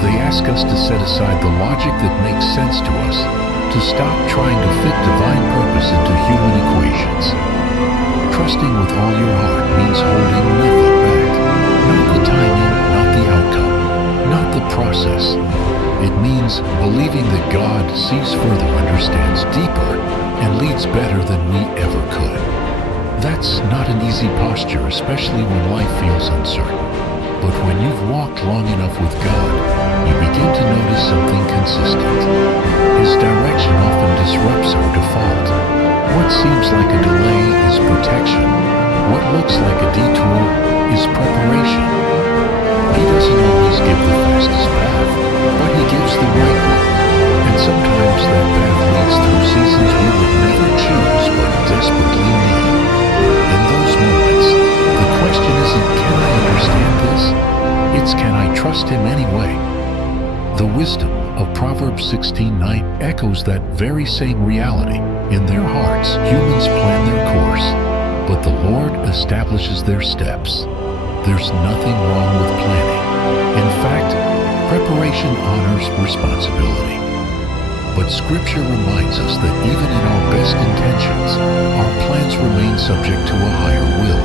They ask us to set aside the logic that makes sense to us, to stop trying to fit divine purpose into human equations. Trusting with all your heart means holding nothing back. Not the timing, not the outcome, not the process. It means believing that God sees further, understands deeper, and leads better than we ever could. That's not an easy posture, especially when life feels uncertain. But when you've walked long enough with God, you begin to notice something consistent. His direction often disrupts our default. What seems like a delay is protection. What looks like a detour is preparation. He doesn't always give the fastest path, but He gives is the right one. And sometimes that path leads through seasons we would never choose but desperately need. In those moments, the question isn't, can I understand this? It's, can I trust him anyway? The wisdom of Proverbs 16:9 echoes that very same reality. In their hearts, humans plan their course, but the Lord establishes their steps. There's nothing wrong with planning. In fact, preparation honors responsibility. But Scripture reminds us that even in our best intentions, our plans remain subject to a higher will,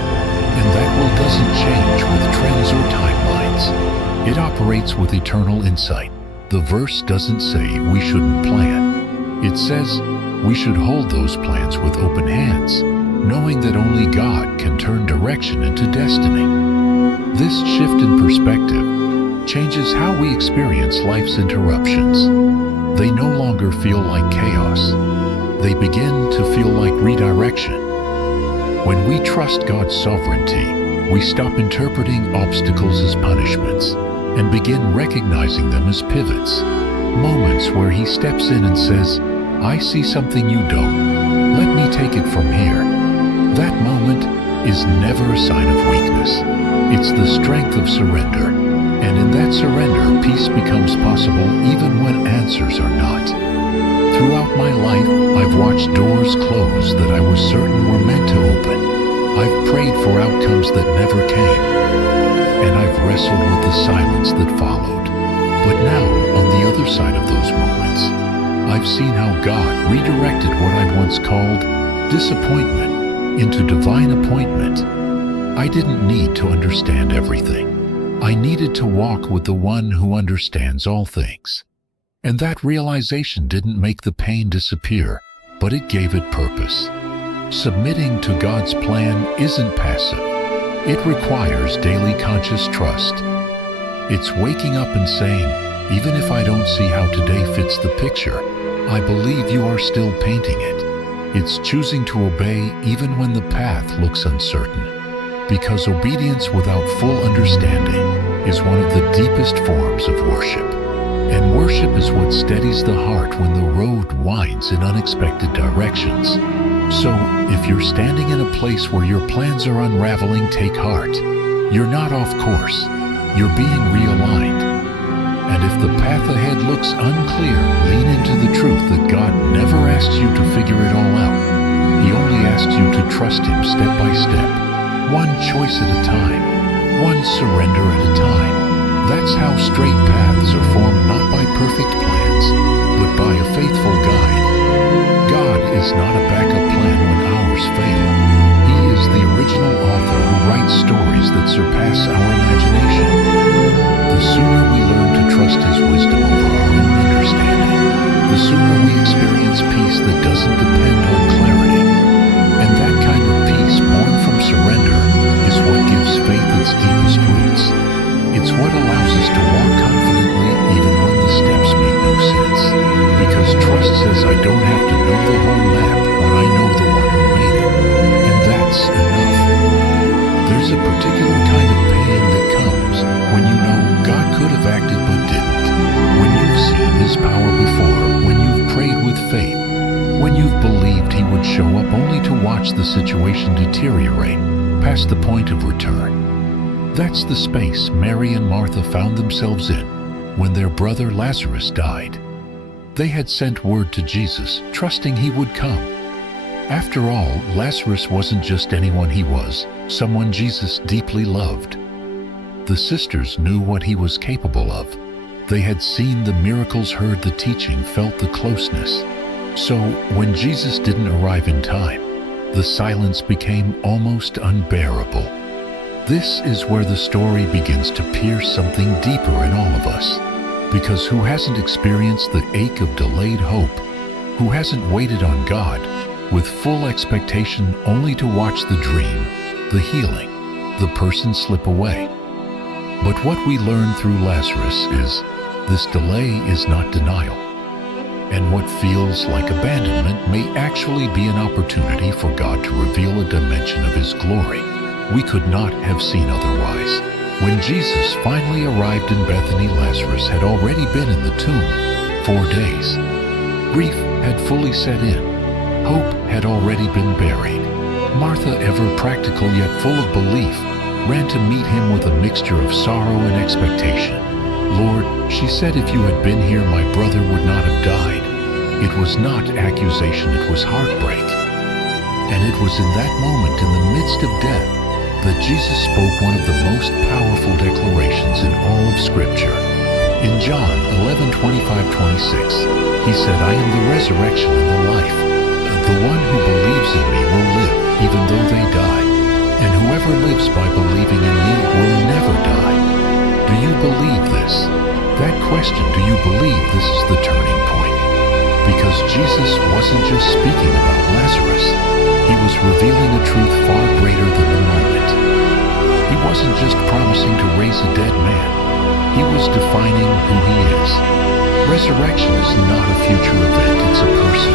and that will doesn't change with trends or timelines. It operates with eternal insight. The verse doesn't say we shouldn't plan. It says we should hold those plans with open hands, knowing that only God can turn direction into destiny. This shift in perspective changes how we experience life's interruptions. They no longer feel like chaos. They begin to feel like redirection. When we trust God's sovereignty, we stop interpreting obstacles as punishments and begin recognizing them as pivots, moments where He steps in and says, I see something you don't. Let me take it from here. That moment is never a sign of weakness. It's the strength of surrender. And in that surrender, peace becomes possible even when answers are not. Throughout my life, I've watched doors close that I was certain were meant to open. I've prayed for outcomes that never came. And I've wrestled with the silence that followed. But now, on the other side of those moments, I've seen how God redirected what I once called disappointment into divine appointment. I didn't need to understand everything. I needed to walk with the one who understands all things. And that realization didn't make the pain disappear, but it gave it purpose. Submitting to God's plan isn't passive. It requires daily conscious trust. It's waking up and saying, even if I don't see how today fits the picture, I believe you are still painting it. It's choosing to obey even when the path looks uncertain. Because obedience without full understanding is one of the deepest forms of worship. And worship is what steadies the heart when the road winds in unexpected directions. So, if you're standing in a place where your plans are unraveling, take heart. You're not off course. You're being realigned. And if the path ahead looks unclear, lean into the truth that God never asks you to figure it all out. He only asks you to trust Him step by step, one choice at a time, one surrender at a time. That's how straight paths are formed, not by perfect plans, but by a faithful guide. God is not a backup plan when ours fail. He is the original author who writes stories that surpass our imagination. The sooner we learn to trust His wisdom over our own understanding, the sooner we experience peace that doesn't depend on clarity. And that kind of peace born from surrender is what gives faith its deepest roots. It's what allows us to walk confidently even when the steps make no sense. Because trust says I don't have to know the whole map when I know the one who made it. And that's enough. There's a particular kind of pain that comes when you know God could have acted but didn't. When you've seen His power before, when you've prayed with faith, when you've believed He would show up only to watch the situation deteriorate past the point of return. That's the space Mary and Martha found themselves in when their brother Lazarus died. They had sent word to Jesus, trusting He would come. After all, Lazarus wasn't just anyone he was, someone Jesus deeply loved. The sisters knew what he was capable of. They had seen the miracles, heard the teaching, felt the closeness. So, when Jesus didn't arrive in time, the silence became almost unbearable. This is where the story begins to pierce something deeper in all of us. Because who hasn't experienced the ache of delayed hope? Who hasn't waited on God with full expectation only to watch the dream, the healing, the person slip away? But what we learn through Lazarus is this delay is not denial. And what feels like abandonment may actually be an opportunity for God to reveal a dimension of His glory we could not have seen otherwise. When Jesus finally arrived in Bethany, Lazarus had already been in the tomb 4 days. Grief had fully set in. Hope had already been buried. Martha, ever practical yet full of belief, ran to meet him with a mixture of sorrow and expectation. "Lord," she said, "if you had been here, my brother would not have died." It was not accusation, it was heartbreak. And it was in that moment, in the midst of death, that Jesus spoke one of the most powerful declarations in all of Scripture. In John 11:25-26, he said, "I am the resurrection and the life. The one who believes in me will live, even though they die. And whoever lives by believing in me will never die." Do you believe this? That question, do you believe this is the turning point? Because Jesus wasn't just speaking about Lazarus. He was revealing a truth far greater than the moment. He wasn't just promising to raise a dead man. He was defining who he is. Resurrection is not a future event, it's a person.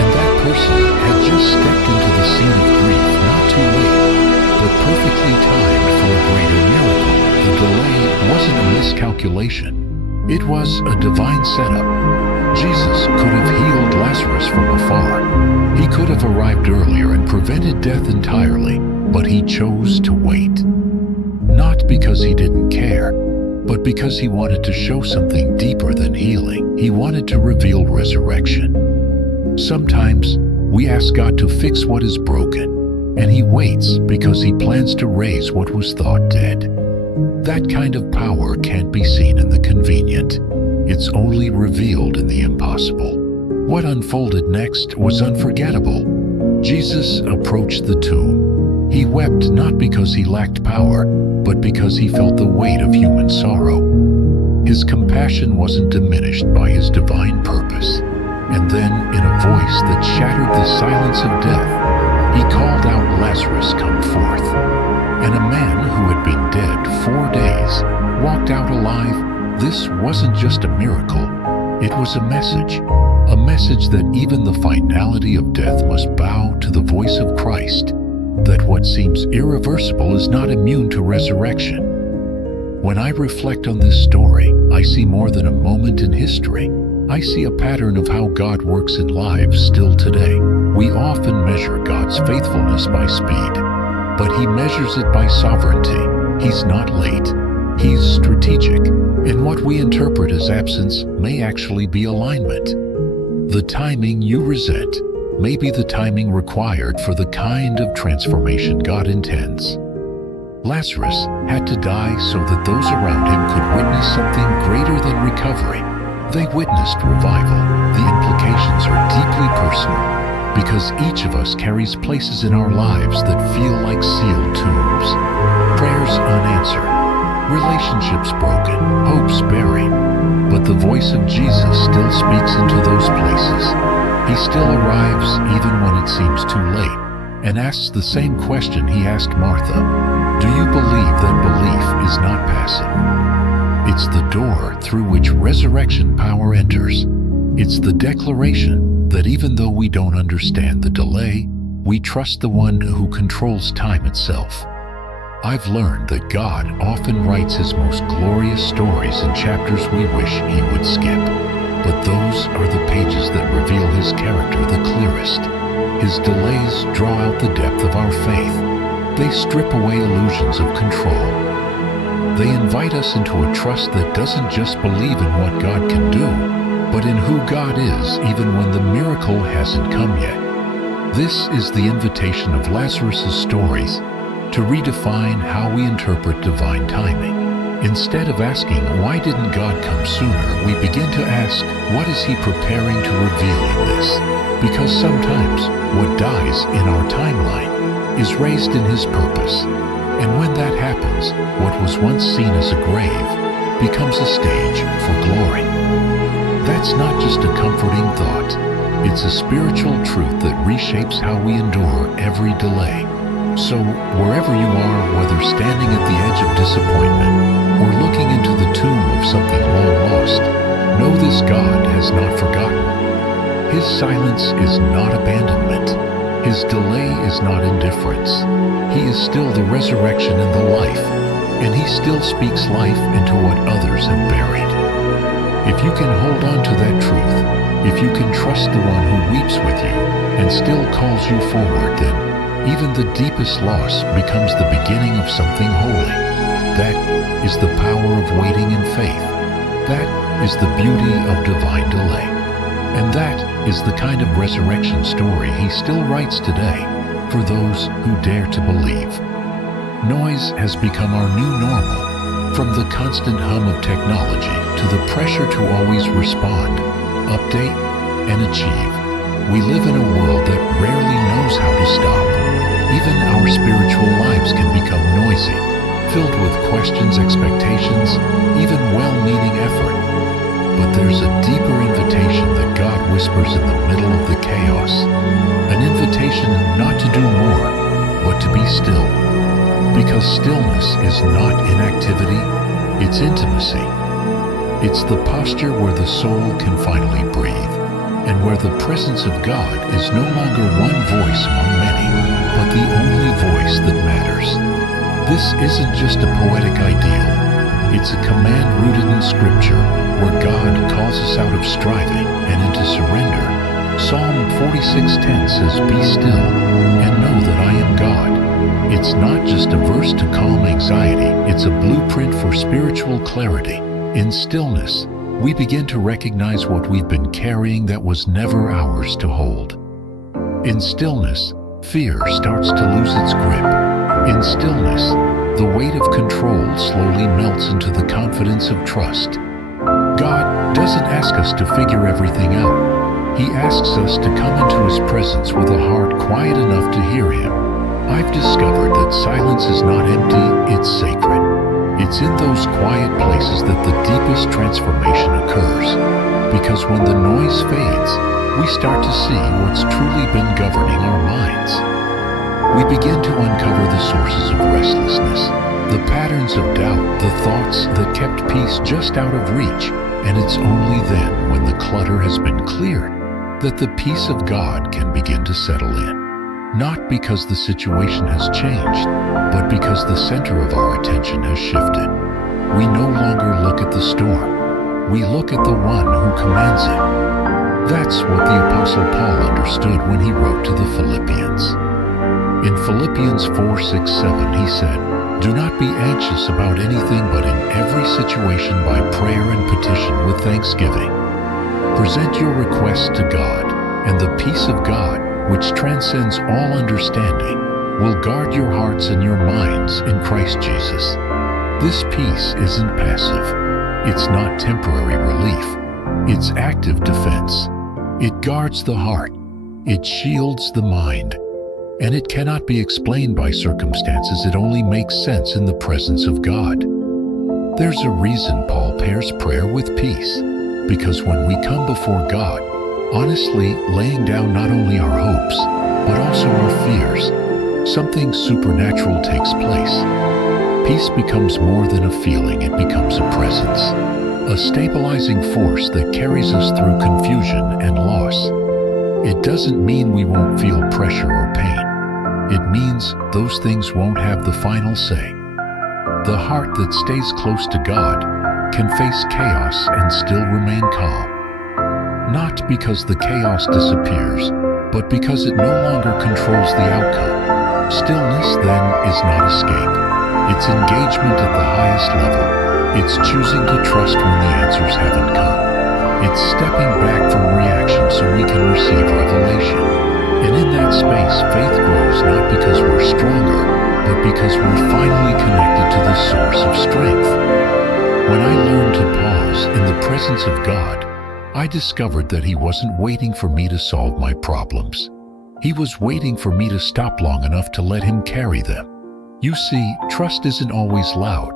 And that person had just stepped into the scene of grief, not too late, but perfectly timed for a greater miracle. The delay wasn't a miscalculation. It was a divine setup. Jesus could have healed Lazarus from afar. He could have arrived earlier and prevented death entirely, but he chose to wait. Not because he didn't care, but because he wanted to show something deeper than healing. He wanted to reveal resurrection. Sometimes we ask God to fix what is broken, and he waits because he plans to raise what was thought dead. That kind of power can't be seen in the convenient. It's only revealed in the impossible. What unfolded next was unforgettable. Jesus approached the tomb. He wept not because he lacked power, but because he felt the weight of human sorrow. His compassion wasn't diminished by his divine purpose. And then, in a voice that shattered the silence of death, he called out, "Lazarus, come forth." And a man who had been dead 4 days walked out alive. This wasn't just a miracle, it was a message that even the finality of death must bow to the voice of Christ, that what seems irreversible is not immune to resurrection. When I reflect on this story, I see more than a moment in history. I see a pattern of how God works in lives still today. We often measure God's faithfulness by speed, but he measures it by sovereignty. He's not late. He's strategic, and what we interpret as absence may actually be alignment. The timing you resent may be the timing required for the kind of transformation God intends. Lazarus had to die so that those around him could witness something greater than recovery. They witnessed revival. The implications are deeply personal, because each of us carries places in our lives that feel like sealed tombs. Prayers unanswered, relationships broken, hopes buried. But the voice of Jesus still speaks into those places. He still arrives even when it seems too late, and asks the same question he asked Martha. Do you believe that belief is not passive? It's the door through which resurrection power enters. It's the declaration that even though we don't understand the delay, we trust the one who controls time itself. I've learned that God often writes his most glorious stories in chapters we wish he would skip. But those are the pages that reveal his character the clearest. His delays draw out the depth of our faith. They strip away illusions of control. They invite us into a trust that doesn't just believe in what God can do, but in who God is even when the miracle hasn't come yet. This is the invitation of Lazarus' stories, to redefine how we interpret divine timing. Instead of asking, why didn't God come sooner, we begin to ask, what is he preparing to reveal in this? Because sometimes what dies in our timeline is raised in his purpose. And when that happens, what was once seen as a grave becomes a stage for glory. That's not just a comforting thought. It's a spiritual truth that reshapes how we endure every delay. So, wherever you are, whether standing at the edge of disappointment or looking into the tomb of something long lost, know this: God has not forgotten. His silence is not abandonment. His delay is not indifference. He is still the resurrection and the life. and He still speaks life into what others have buried. If you can hold on to that truth, if you can trust the one who weeps with you and still calls you forward, then even the deepest loss becomes the beginning of something holy. That is the power of waiting in faith. That is the beauty of divine delay. And that is the kind of resurrection story He still writes today for those who dare to believe. Noise has become our new normal, from the constant hum of technology to the pressure to always respond, update, and achieve. We live in a world that rarely knows how to stop. Even our spiritual lives can become noisy, filled with questions, expectations, even well-meaning effort. But there's a deeper invitation that God whispers in the middle of the chaos. An invitation not to do more, but to be still. Because stillness is not inactivity, it's intimacy. It's the posture where the soul can finally breathe, and where the presence of God is no longer one voice among many, but the only voice that matters. This isn't just a poetic ideal. It's a command rooted in Scripture, where God calls us out of striving and into surrender. Psalm 46:10 says, "Be still and know that I am God." It's not just a verse to calm anxiety, it's a blueprint for spiritual clarity. In stillness, we begin to recognize what we've been carrying that was never ours to hold. In stillness, fear starts to lose its grip. In stillness, the weight of control slowly melts into the confidence of trust. God doesn't ask us to figure everything out. He asks us to come into His presence with a heart quiet enough to hear Him. I've discovered that silence is not empty, it's sacred. It's in those quiet places that the deepest transformation occurs. Because when the noise fades, we start to see what's truly been governing our minds. We begin to uncover the sources of restlessness, the patterns of doubt, the thoughts that kept peace just out of reach. And it's only then, when the clutter has been cleared, that the peace of God can begin to settle in. Not because the situation has changed, but because the center of our attention has shifted. We no longer look at the storm. We look at the one who commands it. That's what the Apostle Paul understood when he wrote to the Philippians. In Philippians 4:6-7, he said, "Do not be anxious about anything, but in every situation by prayer and petition with thanksgiving. Present your requests to God, and the peace of God, which transcends all understanding, will guard your hearts and your minds in Christ Jesus." This peace isn't passive. It's not temporary relief. It's active defense. It guards the heart. It shields the mind. And it cannot be explained by circumstances. It only makes sense in the presence of God. There's a reason Paul pairs prayer with peace. Because when we come before God, honestly laying down not only our hopes, but also our fears, something supernatural takes place. Peace becomes more than a feeling, it becomes a presence, a stabilizing force that carries us through confusion and loss. It doesn't mean we won't feel pressure or pain. It means those things won't have the final say. The heart that stays close to God can face chaos and still remain calm. Not because the chaos disappears, but because it no longer controls the outcome. Stillness, then, is not escape. It's engagement at the highest level. It's choosing to trust when the answers haven't come. It's stepping back from reaction so we can receive revelation. And in that space, faith grows not because we're stronger, but because we're finally connected to the source of strength. When I learned to pause in the presence of God, I discovered that He wasn't waiting for me to solve my problems. He was waiting for me to stop long enough to let Him carry them. You see, trust isn't always loud.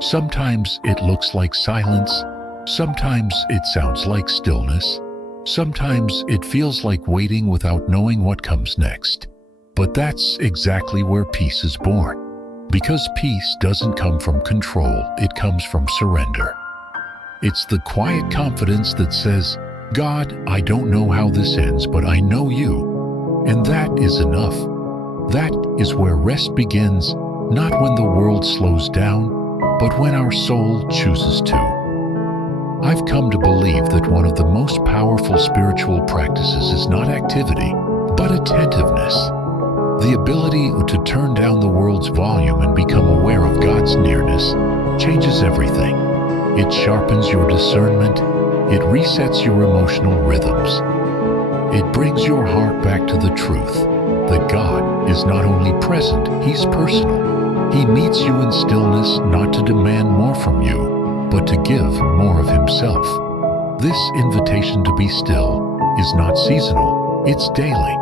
Sometimes it looks like silence. Sometimes it sounds like stillness. Sometimes it feels like waiting without knowing what comes next. But that's exactly where peace is born. Because peace doesn't come from control, it comes from surrender. It's the quiet confidence that says, "God, I don't know how this ends, but I know You." And that is enough. That is where rest begins, not when the world slows down, but when our soul chooses to. I've come to believe that one of the most powerful spiritual practices is not activity, but attentiveness. The ability to turn down the world's volume and become aware of God's nearness changes everything. It sharpens your discernment. It resets your emotional rhythms. It brings your heart back to the truth that God is not only present, He's personal. He meets you in stillness, not to demand more from you, but to give more of Himself. This invitation to be still is not seasonal, it's daily.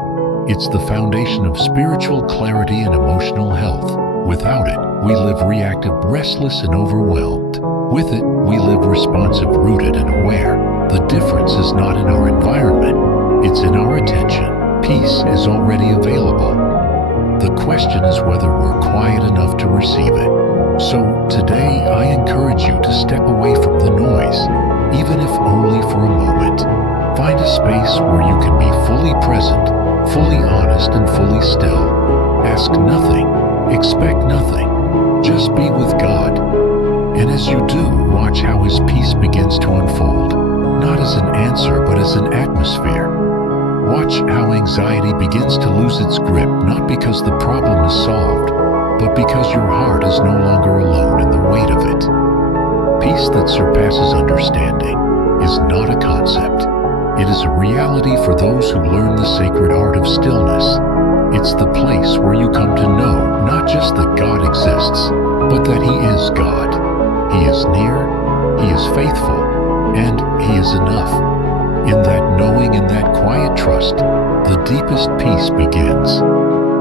It's the foundation of spiritual clarity and emotional health. Without it, we live reactive, restless, and overwhelmed. With it, we live responsive, rooted, and aware. The difference is not in our environment, it's in our attention. Peace is already available. The question is whether we're quiet enough to receive it. So today, I encourage you to step away from the noise, even if only for a moment. Find a space where you can be fully present, fully honest, and fully still. Ask nothing, expect nothing. Just be with God. And as you do, watch how His peace begins to unfold, not as an answer, but as an atmosphere. Watch how anxiety begins to lose its grip, not because the problem is solved, but because your heart is no longer alone in the weight of it. Peace that surpasses understanding is not a concept. It is a reality for those who learn the sacred art of stillness. It's the place where you come to know not just that God exists, but that He is God. He is near, He is faithful, and He is enough. In that knowing, in that quiet trust, the deepest peace begins.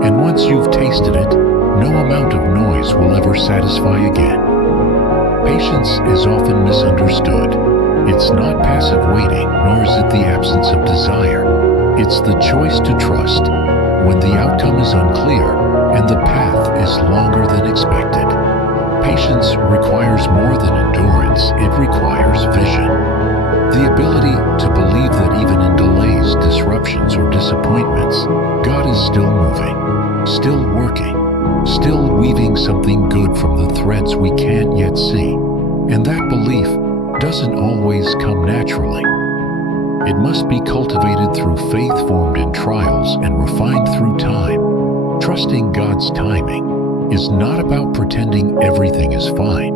And once you've tasted it, no amount of noise will ever satisfy again. Patience is often misunderstood. It's not passive waiting, nor is it the absence of desire. It's the choice to trust when the outcome is unclear and the path is longer than expected. Patience requires more than endurance, it requires vision. The ability to believe that even in delays, disruptions, or disappointments, God is still moving, still working, still weaving something good from the threads we can't yet see. And that belief doesn't always come naturally. It must be cultivated through faith formed in trials and refined through time. Trusting God's timing is not about pretending everything is fine.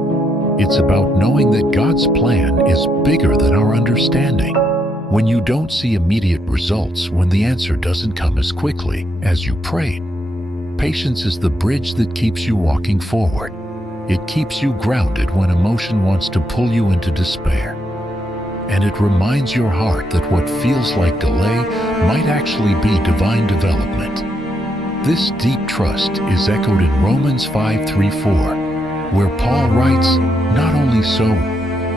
It's about knowing that God's plan is bigger than our understanding. When you don't see immediate results, when the answer doesn't come as quickly as you prayed, patience is the bridge that keeps you walking forward. It keeps you grounded when emotion wants to pull you into despair. And it reminds your heart that what feels like delay might actually be divine development. This deep trust is echoed in Romans 5:3-4, where Paul writes, "Not only so,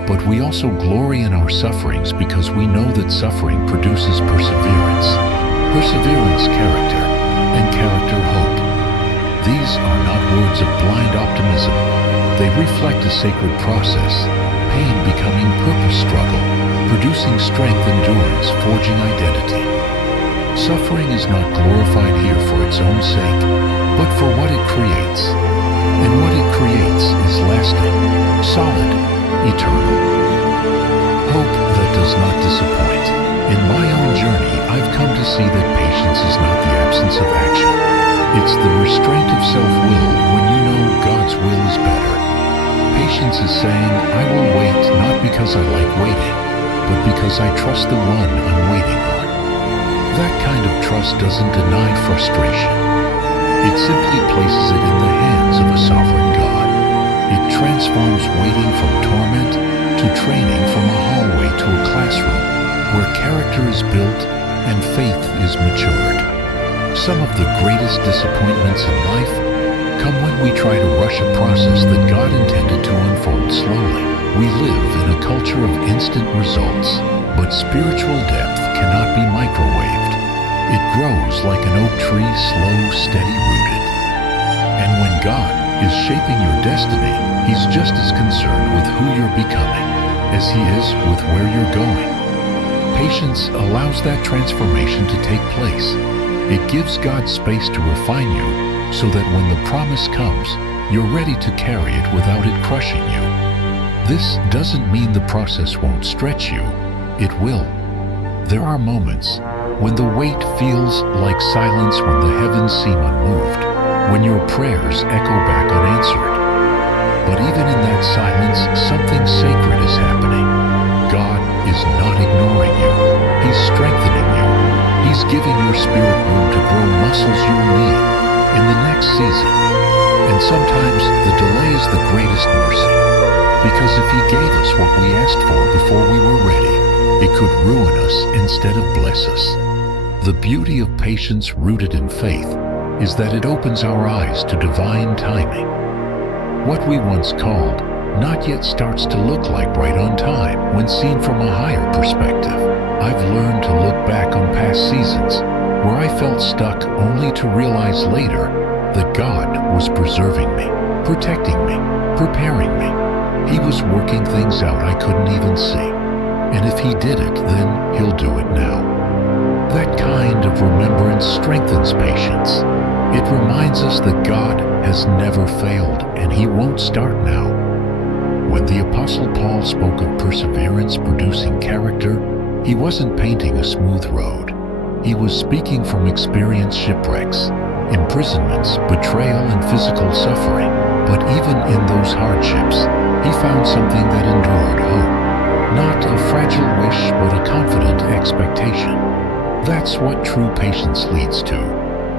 but we also glory in our sufferings because we know that suffering produces perseverance. Perseverance, character, and character, hope." These are not words of blind optimism. They reflect a sacred process, pain becoming purpose, struggle producing strength, endurance, forging identity. Suffering is not glorified here for its own sake, but for what it creates. And what it creates is lasting, solid, eternal. Hope that does not disappoint. In my own journey, I've come to see that patience is not the absence of action. It's the restraint of self-will when you know God's will is better. Patience is saying, I will wait not because I like waiting, but because I trust the one I'm waiting on. That kind of trust doesn't deny frustration. It simply places it in the hands of a sovereign God. It transforms waiting from torment to training, from a hallway to a classroom, where character is built and faith is matured. Some of the greatest disappointments in life come when we try to rush a process that God intended to unfold slowly. We live in a culture of instant results, but spiritual depth cannot be microwaved. It grows like an oak tree, slow, steady rooted. And when God is shaping your destiny, He's just as concerned with who you're becoming as He is with where you're going. Patience allows that transformation to take place. It gives God space to refine you so that when the promise comes, you're ready to carry it without it crushing you. This doesn't mean the process won't stretch you. It will. There are moments when the weight feels like silence, when the heavens seem unmoved, when your prayers echo back unanswered. But even in that silence, something sacred is happening. God is not ignoring you. He's strengthening you. He's giving your spirit room to grow muscles you'll need in the next season. And sometimes the delay is the greatest mercy. Because if He gave us what we asked for before we were ready, it could ruin us instead of bless us. The beauty of patience rooted in faith is that it opens our eyes to divine timing. What we once called not yet starts to look like right on time when seen from a higher perspective. I've learned to look back on past seasons where I felt stuck, only to realize later that God was preserving me, protecting me, preparing me. He was working things out I couldn't even see. And if He did it then, He'll do it now. That kind of remembrance strengthens patience. It reminds us that God has never failed, and He won't start now. When the Apostle Paul spoke of perseverance producing character, he wasn't painting a smooth road. He was speaking from experienced shipwrecks, imprisonments, betrayal, and physical suffering. But even in those hardships, he found something that endured: hope. Not a fragile wish, but a confident expectation. That's what true patience leads to.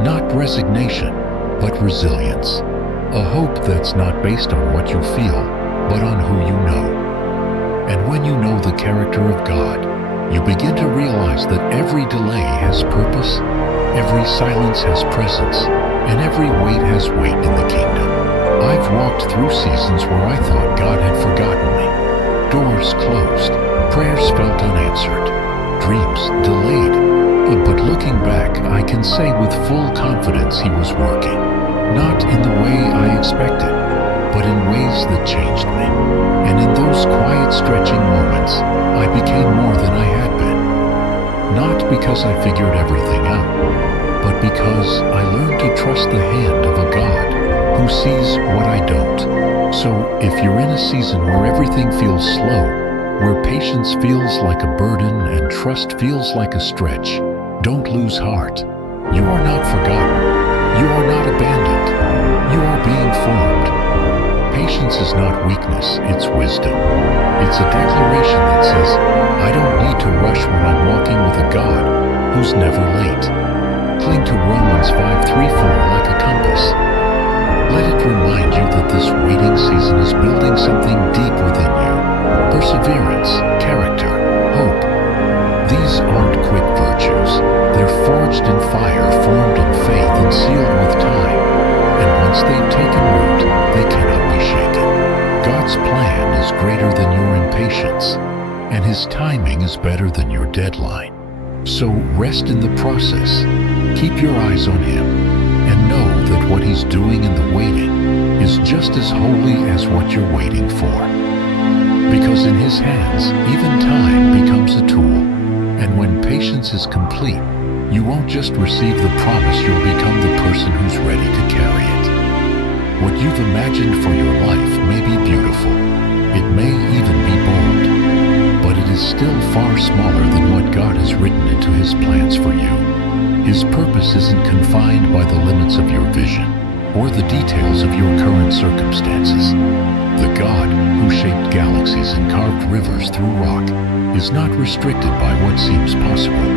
Not resignation, but resilience. A hope that's not based on what you feel, but on who you know. And when you know the character of God, you begin to realize that every delay has purpose, every silence has presence, and every wait has weight in the kingdom. I've walked through seasons where I thought God had forgotten me. Doors closed, prayers felt unanswered, dreams delayed. But looking back, I can say with full confidence He was working. Not in the way I expected, but in ways that changed me. And in those quiet, stretching moments, I became more than I had been. Not because I figured everything out, but because I learned to trust the hand of a God who sees what I don't. So if you're in a season where everything feels slow, where patience feels like a burden and trust feels like a stretch, don't lose heart. You are not forgotten. You are not abandoned. You are being formed. Patience is not weakness, it's wisdom. It's a declaration that says, I don't need to rush when I'm walking with a God who's never late. Cling to Romans 5:3-4 like a compass. Let it remind you that this waiting season is building something deep within you. Perseverance, character, hope. These aren't quick virtues. They're forged in fire, formed in faith, and sealed with time. And once they've taken root, they cannot be shaken. God's plan is greater than your impatience, and His timing is better than your deadline. So rest in the process. Keep your eyes on Him, and know that what He's doing in the waiting is just as holy as what you're waiting for. Because in His hands, even time becomes a tool. And when patience is complete, you won't just receive the promise, you'll become the person who's ready to carry it. What you've imagined for your life may be beautiful. It may even be bold. But it is still far smaller than what God has written into His plans for you. His purpose isn't confined by the limits of your vision or the details of your current circumstances. The God who shaped galaxies and carved rivers through rock is not restricted by what seems possible.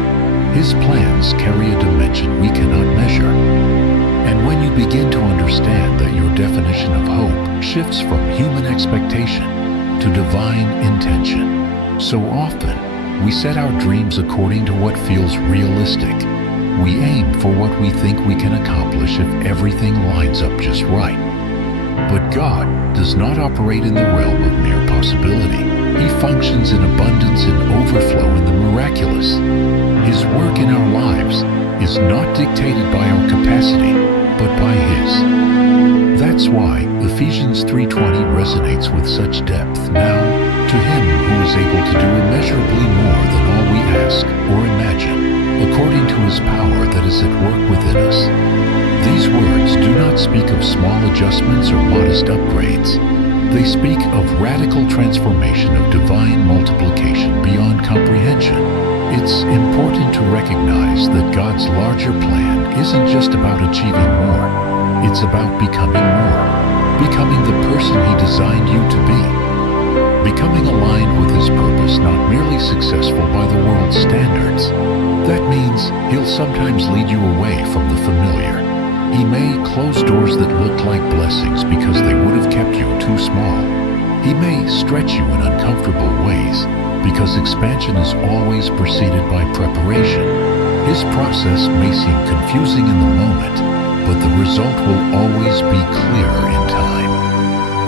His plans carry a dimension we cannot measure. And when you begin to understand that your definition of hope shifts from human expectation to divine intention, so often we set our dreams according to what feels realistic. We aim for what we think we can accomplish if everything lines up just right. But God does not operate in the realm of mere possibility. He functions in abundance and overflow in the miraculous. His work in our lives is not dictated by our capacity, but by His. That's why Ephesians 3:20 resonates with such depth. Now, to Him who is able to do immeasurably more than all we ask or imagine, according to His power that is at work within us. These words do not not speak of small adjustments or modest upgrades. They speak of radical transformation, of divine multiplication beyond comprehension. It's important to recognize that God's larger plan isn't just about achieving more. It's about becoming more. Becoming the person He designed you to be. Becoming aligned with His purpose, not merely successful by the world's standards. That means He'll sometimes lead you away from the familiar. He may close doors that looked like blessings because they would have kept you too small. He may stretch you in uncomfortable ways because expansion is always preceded by preparation. His process may seem confusing in the moment, but the result will always be clearer in time.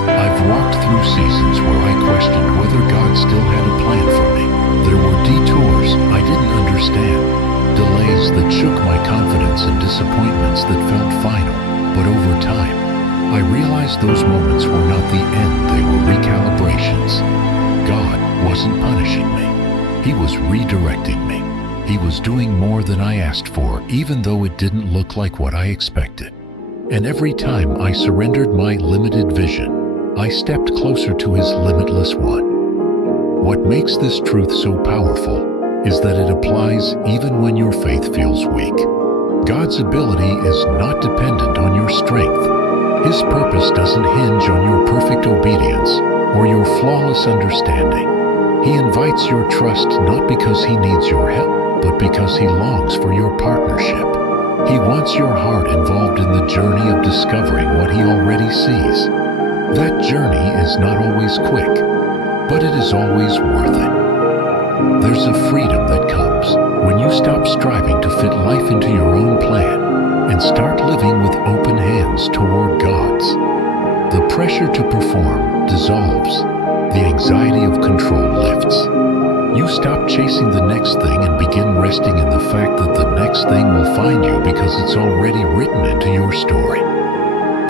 I've walked through seasons where I questioned whether God still had a plan for me. There were detours I didn't understand, delays that shook my confidence and disappointments that felt final. But over time, I realized those moments were not the end, they were recalibrations. God wasn't punishing me. He was redirecting me. He was doing more than I asked for, even though it didn't look like what I expected. And every time I surrendered my limited vision, I stepped closer to His limitless one. What makes this truth so powerful is that it applies even when your faith feels weak. God's ability is not dependent on your strength. His purpose doesn't hinge on your perfect obedience or your flawless understanding. He invites your trust not because He needs your help, but because He longs for your partnership. He wants your heart involved in the journey of discovering what He already sees. That journey is not always quick, but it is always worth it. There's a freedom that comes when you stop striving to fit life into your own plan and start living with open hands toward God's. The pressure to perform dissolves. The anxiety of control lifts. You stop chasing the next thing and begin resting in the fact that the next thing will find you because it's already written into your story.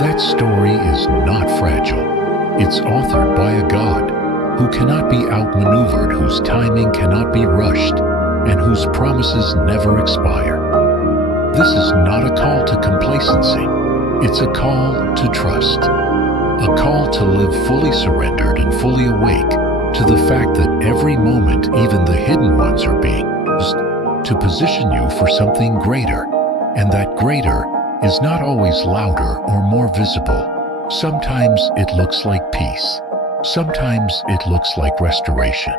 That story is not fragile. It's authored by a God who cannot be outmaneuvered, whose timing cannot be rushed, and whose promises never expire. This is not a call to complacency. It's a call to trust. A call to live fully surrendered and fully awake to the fact that every moment, even the hidden ones, are being used to position you for something greater. And that greater is not always louder or more visible. Sometimes it looks like peace. Sometimes it looks like restoration.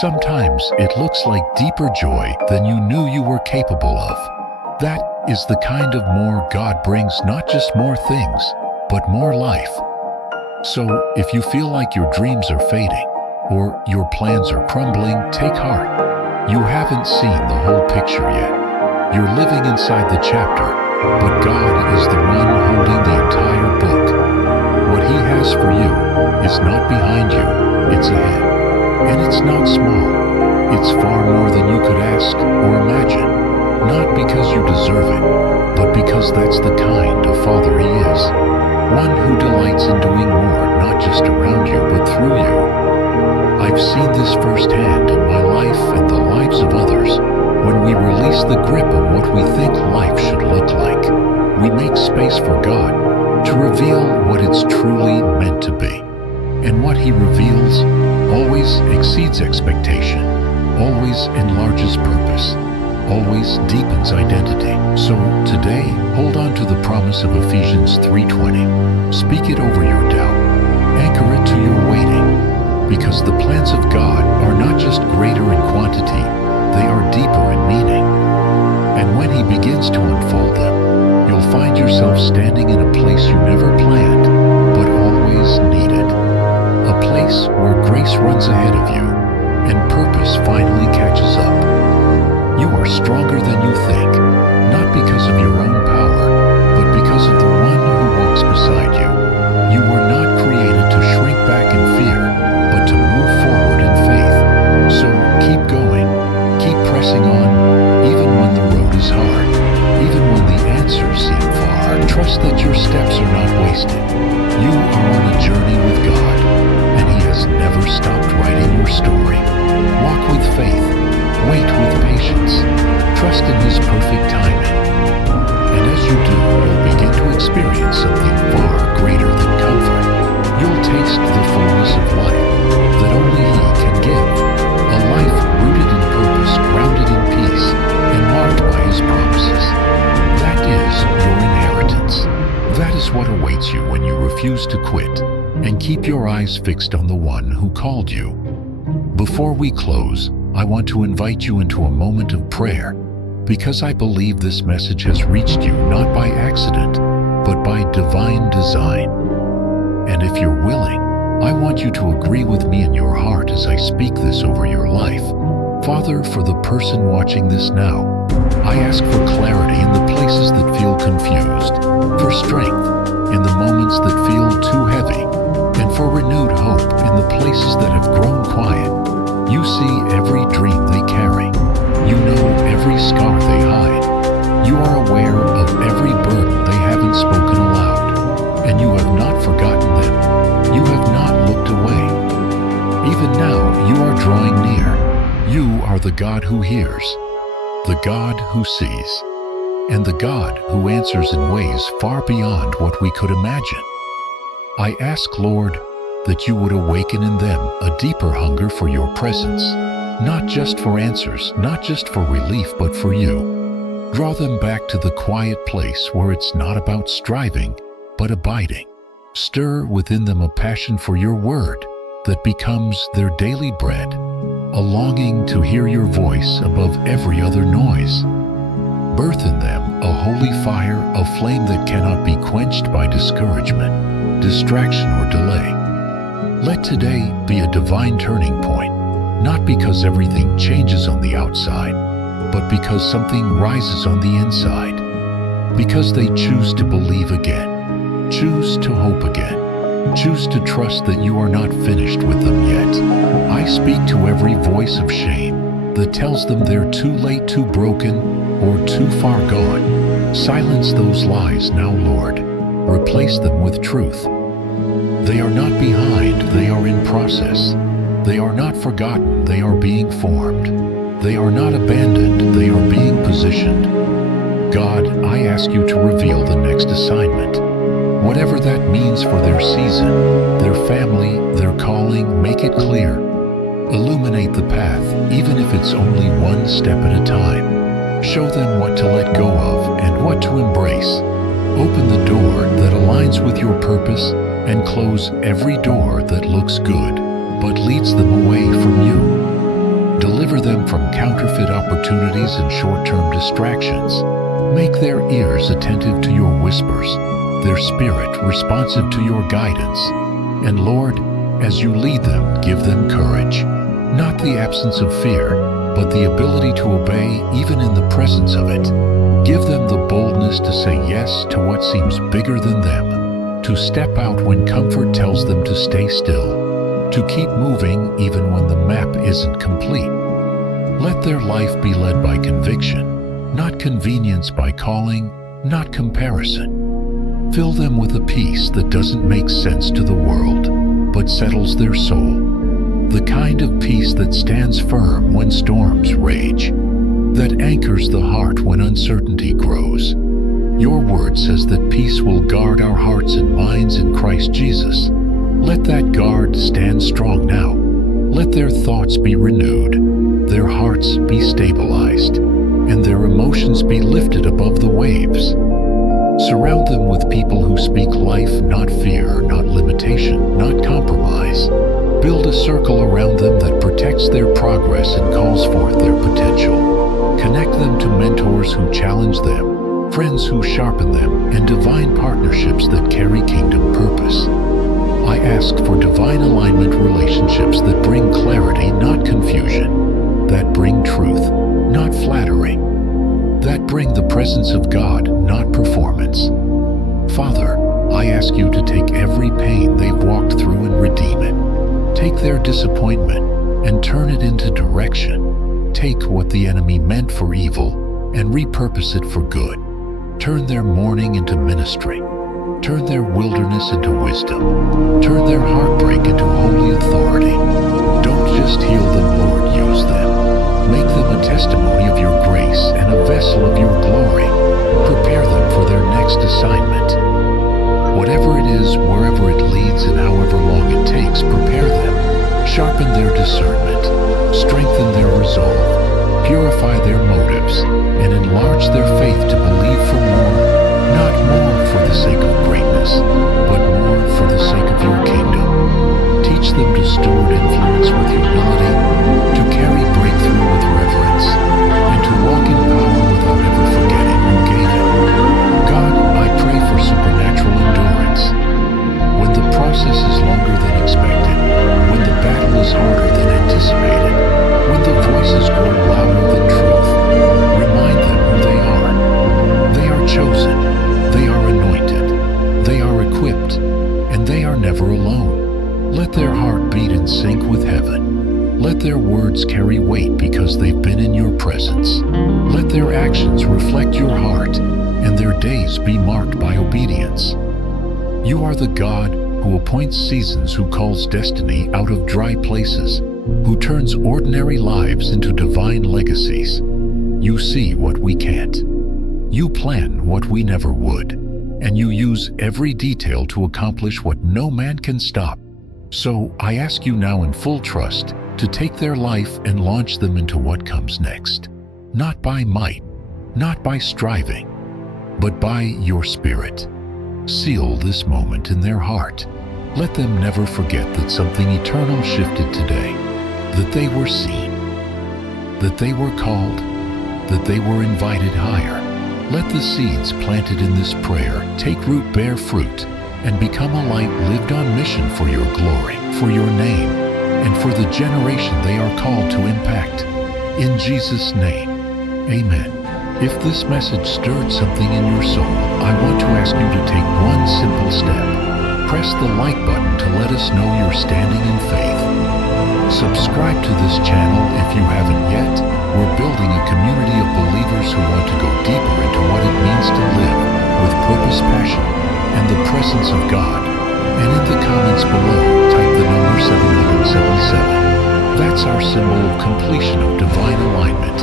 Sometimes it looks like deeper joy than you knew you were capable of. That is the kind of more God brings, not just more things, but more life. So, if you feel like your dreams are fading, or your plans are crumbling, take heart. You haven't seen the whole picture yet. You're living inside the chapter, but God is the one holding the entire book. What He has for you is not behind you, it's ahead. And it's not small. It's far more than you could ask or imagine. Not because you deserve it, but because that's the kind of Father He is. One who delights in doing more, not just around you, but through you. I've seen this firsthand in my life and the lives of others. When we release the grip on what we think life should look like, we make space for God to reveal what it's truly meant to be. And what He reveals always exceeds expectation, always enlarges purpose, always deepens identity. So today, hold on to the promise of Ephesians 3:20. Speak it over your doubt. Anchor it to your waiting. Because the plans of God are not just greater in quantity, they are deeper in meaning. And when He begins to unfold them, you'll find yourself standing in a place you never planned, but always needed. A place where grace runs ahead of you, and purpose finally catches up. You are stronger than you think, not because of your own power, but because of the one who walks beside you. You were not created to shrink back in fear, but to move forward in faith. So keep going, keep pressing on, even when the road is hard, even when the answers seem far. Trust that your steps are not wasted. You are on a journey with God, and He has never stopped writing your story. Walk with faith, wait with patience, trust in His perfect timing. And as you do, you'll begin to experience something far greater than comfort. You'll taste the fullness of life that only He can give. A life rooted in purpose, grounded in peace, and marked by His promises. That is your inheritance. That is what awaits you when you refuse to quit and keep your eyes fixed on the One who called you. Before we close, I want to invite you into a moment of prayer, because I believe this message has reached you not by accident, but by divine design. And if you're willing, I want you to agree with me in your heart as I speak this over your life. Father, for the person watching this now, I ask for clarity in the places that feel confused, for strength in the moments that feel too heavy, and for renewed hope in the places that have grown quiet. You see every dream they carry. You know every scar they hide. You are aware of every burden they haven't spoken aloud, and you have not forgotten them. You have not looked away. Even now, you are drawing near. You are the God who hears, the God who sees, and the God who answers in ways far beyond what we could imagine. I ask, Lord, that you would awaken in them a deeper hunger for your presence, not just for answers, not just for relief, but for you. Draw them back to the quiet place where it's not about striving, but abiding. Stir within them a passion for your word that becomes their daily bread, a longing to hear your voice above every other noise. Birth in them a holy fire, a flame that cannot be quenched by discouragement, distraction, or delay. Let today be a divine turning point, not because everything changes on the outside, but because something rises on the inside. Because they choose to believe again, choose to hope again, choose to trust that you are not finished with them yet. I speak to every voice of shame that tells them they're too late, too broken, or too far gone. Silence those lies now, Lord. Replace them with truth. They are not behind, they are in process. They are not forgotten, they are being formed. They are not abandoned, they are being positioned. God, I ask you to reveal the next assignment. Whatever that means for their season, their family, their calling, make it clear. Illuminate the path, even if it's only one step at a time. Show them what to let go of and what to embrace. Open the door that aligns with your purpose, and close every door that looks good but leads them away from you. Deliver them from counterfeit opportunities and short-term distractions. Make their ears attentive to your whispers, their spirit responsive to your guidance. And Lord, as you lead them, give them courage. Not the absence of fear, but the ability to obey even in the presence of it. Give them the boldness to say yes to what seems bigger than them. To step out when comfort tells them to stay still, to keep moving even when the map isn't complete. Let their life be led by conviction, not convenience, by calling, not comparison. Fill them with a peace that doesn't make sense to the world, but settles their soul. The kind of peace that stands firm when storms rage, that anchors the heart when uncertainty grows. Your word says that peace will guard our hearts and minds in Christ Jesus. Let that guard stand strong now. Let their thoughts be renewed, their hearts be stabilized, and their emotions be lifted above the waves. Surround them with people who speak life, not fear, not limitation, not compromise. Build a circle around them that protects their progress and calls forth their potential. Connect them to mentors who challenge them, friends who sharpen them, and divine partnerships that carry kingdom purpose. I ask for divine alignment relationships that bring clarity, not confusion, that bring truth, not flattery, that bring the presence of God, not performance. Father, I ask you to take every pain they've walked through and redeem it. Take their disappointment and turn it into direction. Take what the enemy meant for evil and repurpose it for good. Turn their mourning into ministry. Turn their wilderness into wisdom. Turn their heartbreak into holy authority. Don't just heal them, Lord, use them. Make them a testimony of your grace and a vessel of your glory. Prepare them for their next assignment. is, wherever it leads and however long it takes, prepare them, sharpen their discernment, strengthen their resolve, purify their motives, and enlarge their faith to believe for more, not more for the sake of greatness, but more for the sake of your kingdom. Teach them to steward influence with humility, to carry breakthrough with reverence, and to walk in power without ever forgetting who gave it. God, I pray for supernatural endurance. When the process is longer than expected, when the battle is harder than anticipated, when the voices grow louder than truth, remind them who they are. They are chosen, they are anointed, they are equipped, and they are never alone. Let their heart beat in sync with heaven. Let their words carry weight because they've been in your presence. Let their actions reflect your heart, and their days be marked by obedience. You are the God who appoints seasons, who calls destiny out of dry places, who turns ordinary lives into divine legacies. You see what we can't. You plan what we never would, and you use every detail to accomplish what no man can stop. So I ask you now in full trust to take their life and launch them into what comes next, not by might, not by striving, but by your Spirit. Seal this moment in their heart. Let them never forget that something eternal shifted today, that they were seen, that they were called, that they were invited higher. Let the seeds planted in this prayer take root, bear fruit, and become a light lived on mission for your glory, for your name, and for the generation they are called to impact. In Jesus' name, amen. If this message stirred something in your soul, I want to ask you to take one simple step. Press the like button to let us know you're standing in faith. Subscribe to this channel if you haven't yet. We're building a community of believers who want to go deeper into what it means to live with purpose, passion, and the presence of God. And in the comments below, type the number 777. That's our symbol of completion, of divine alignment,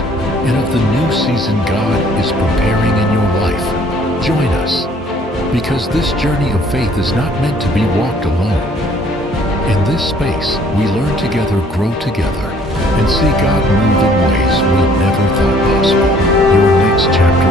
and of the new season God is preparing in your life. Join us, because this journey of faith is not meant to be walked alone. In this space, we learn together, grow together, and see God move in ways we never thought possible. Your next chapter